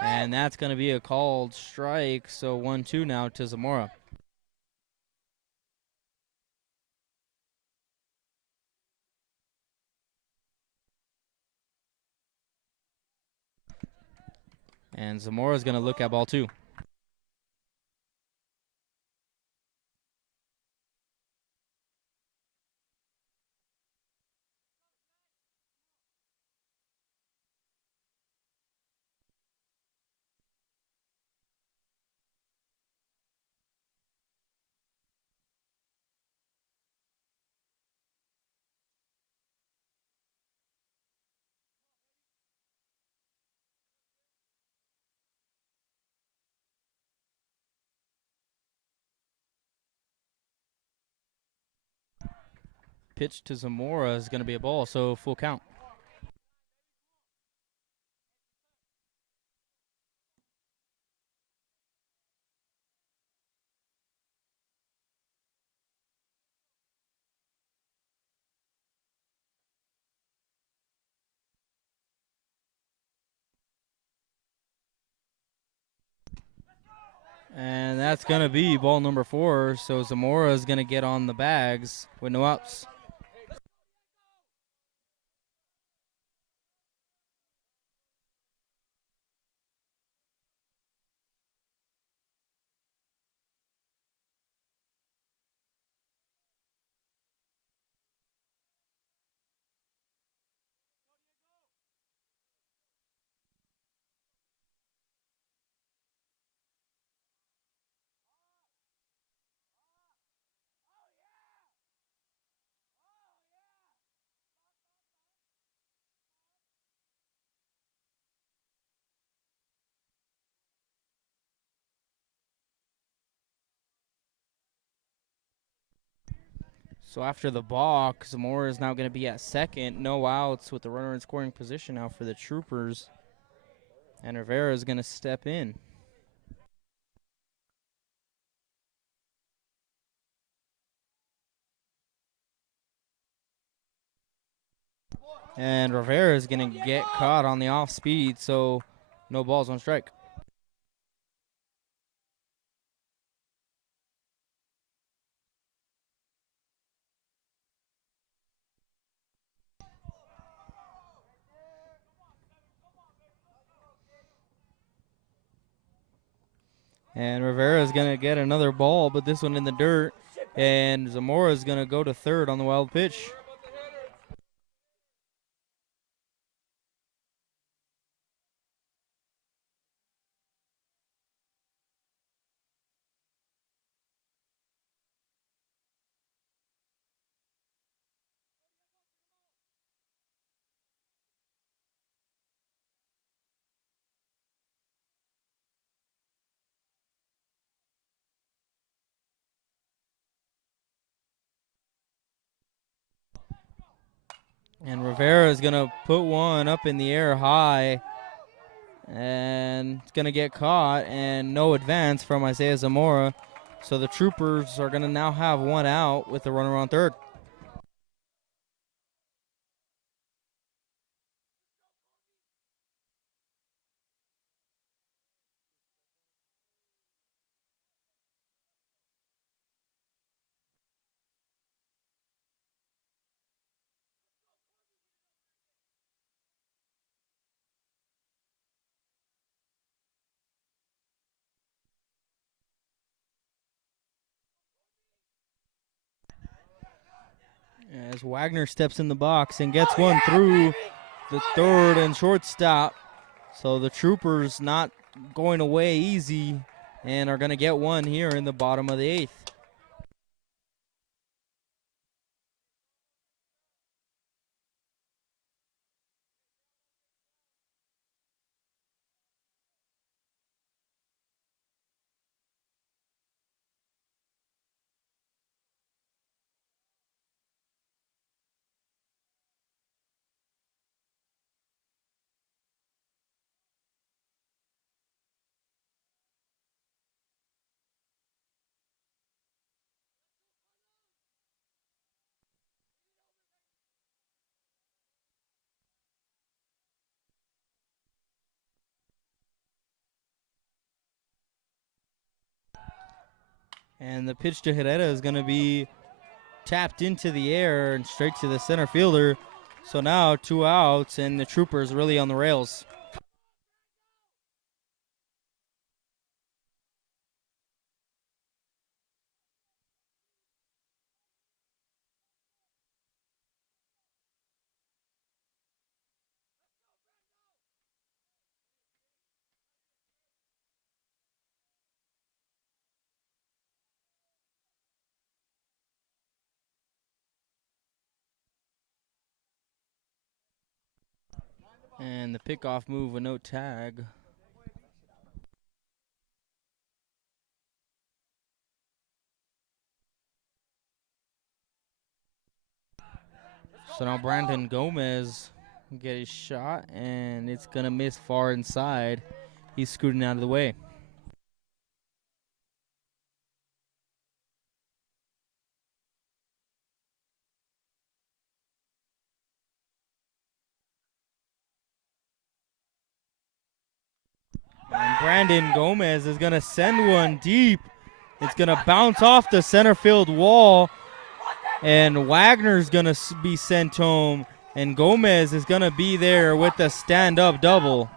And that's going to be a called strike, so 1-2 now to Zamora. And Zamora's going to look at ball 2. Pitch to Zamora is going to be a ball, so full count. And that's going to be ball number 4, so Zamora is going to get on the bags with no outs. So after the balk, Zamora is now going to be at second. No outs with the runner in scoring position now for the Troopers. And Rivera is going to step in. And Rivera is going to get caught on the off speed, so no balls, on strike. And Rivera is going to get another ball, but this one in the dirt. And Zamora is going to go to third on the wild pitch. And Rivera is going to put one up in the air high. And it's going to get caught, and no advance from Isaiah Zamora. So the Troopers are going to now have one out with the runner on third. As Wagner steps in the box and gets one through the third and shortstop. So the Troopers not going away easy and are going to get one here in the bottom of the 8th. And the pitch to Herrera is going to be tapped into the air and straight to the center fielder. So now 2 outs, and the Troopers really on the rails. And the pickoff move with no tag. So now Brandon Gomez get his shot, and it's going to miss far inside. He's scooting out of the way. And Brandon Gomez is going to send one deep. It's going to bounce off the center field wall, and Wagner's going to be sent home, and Gomez is going to be there with a stand-up double.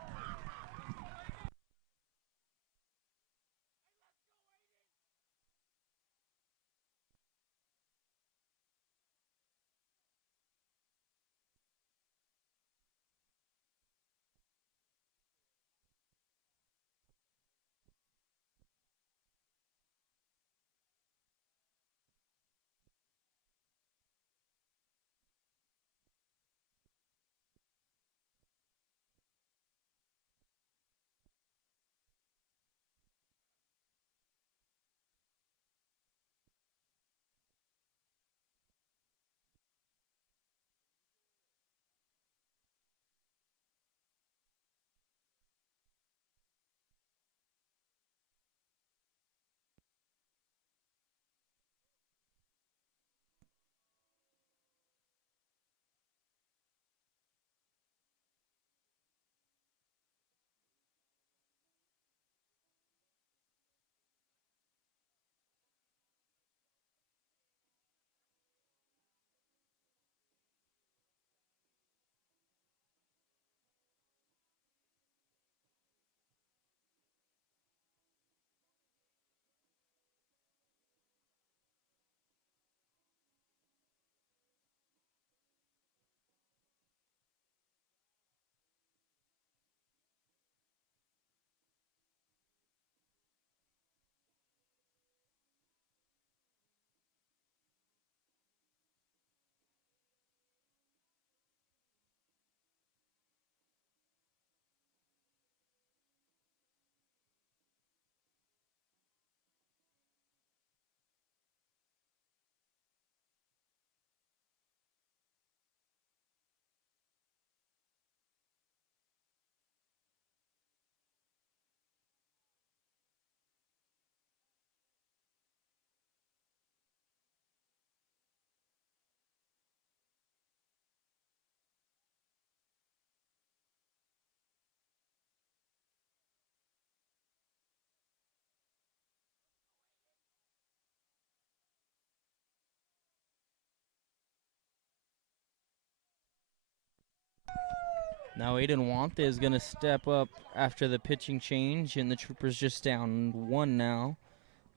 Now Aiden Wante is going to step up after the pitching change, and the Troopers just down 1 now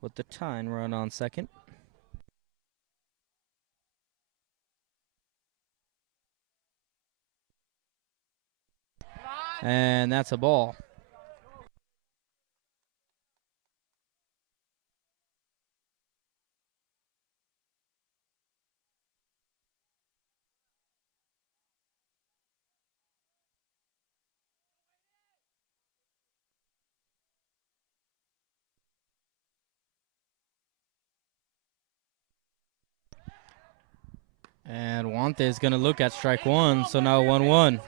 with the tying run on second. And that's a ball. And Wante is going to look at strike 1, so now 1-1.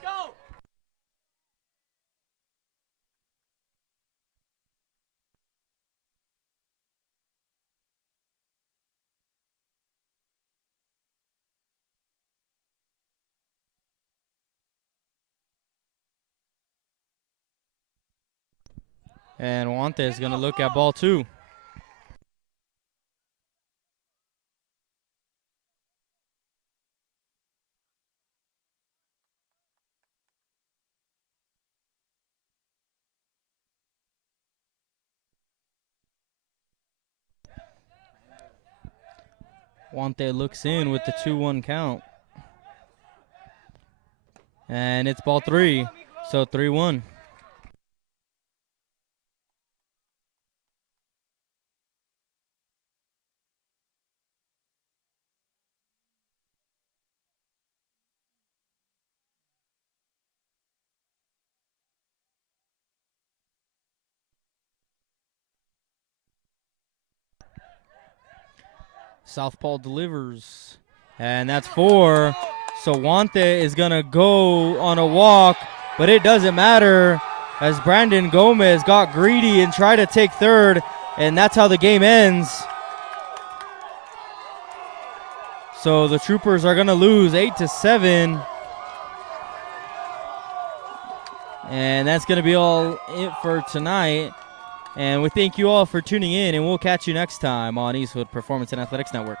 And Wante is going to look at ball 2. Wante looks in with the 2-1 count. And it's ball 3, so 3-1. Southpaw delivers, and that's 4. So Wante is going to go on a walk, but it doesn't matter as Brandon Gomez got greedy and tried to take third, and that's how the game ends. So the Troopers are going to lose 8-7. And that's going to be all it for tonight. And we thank you all for tuning in, and we'll catch you next time on Eastwood Performance and Athletics Network.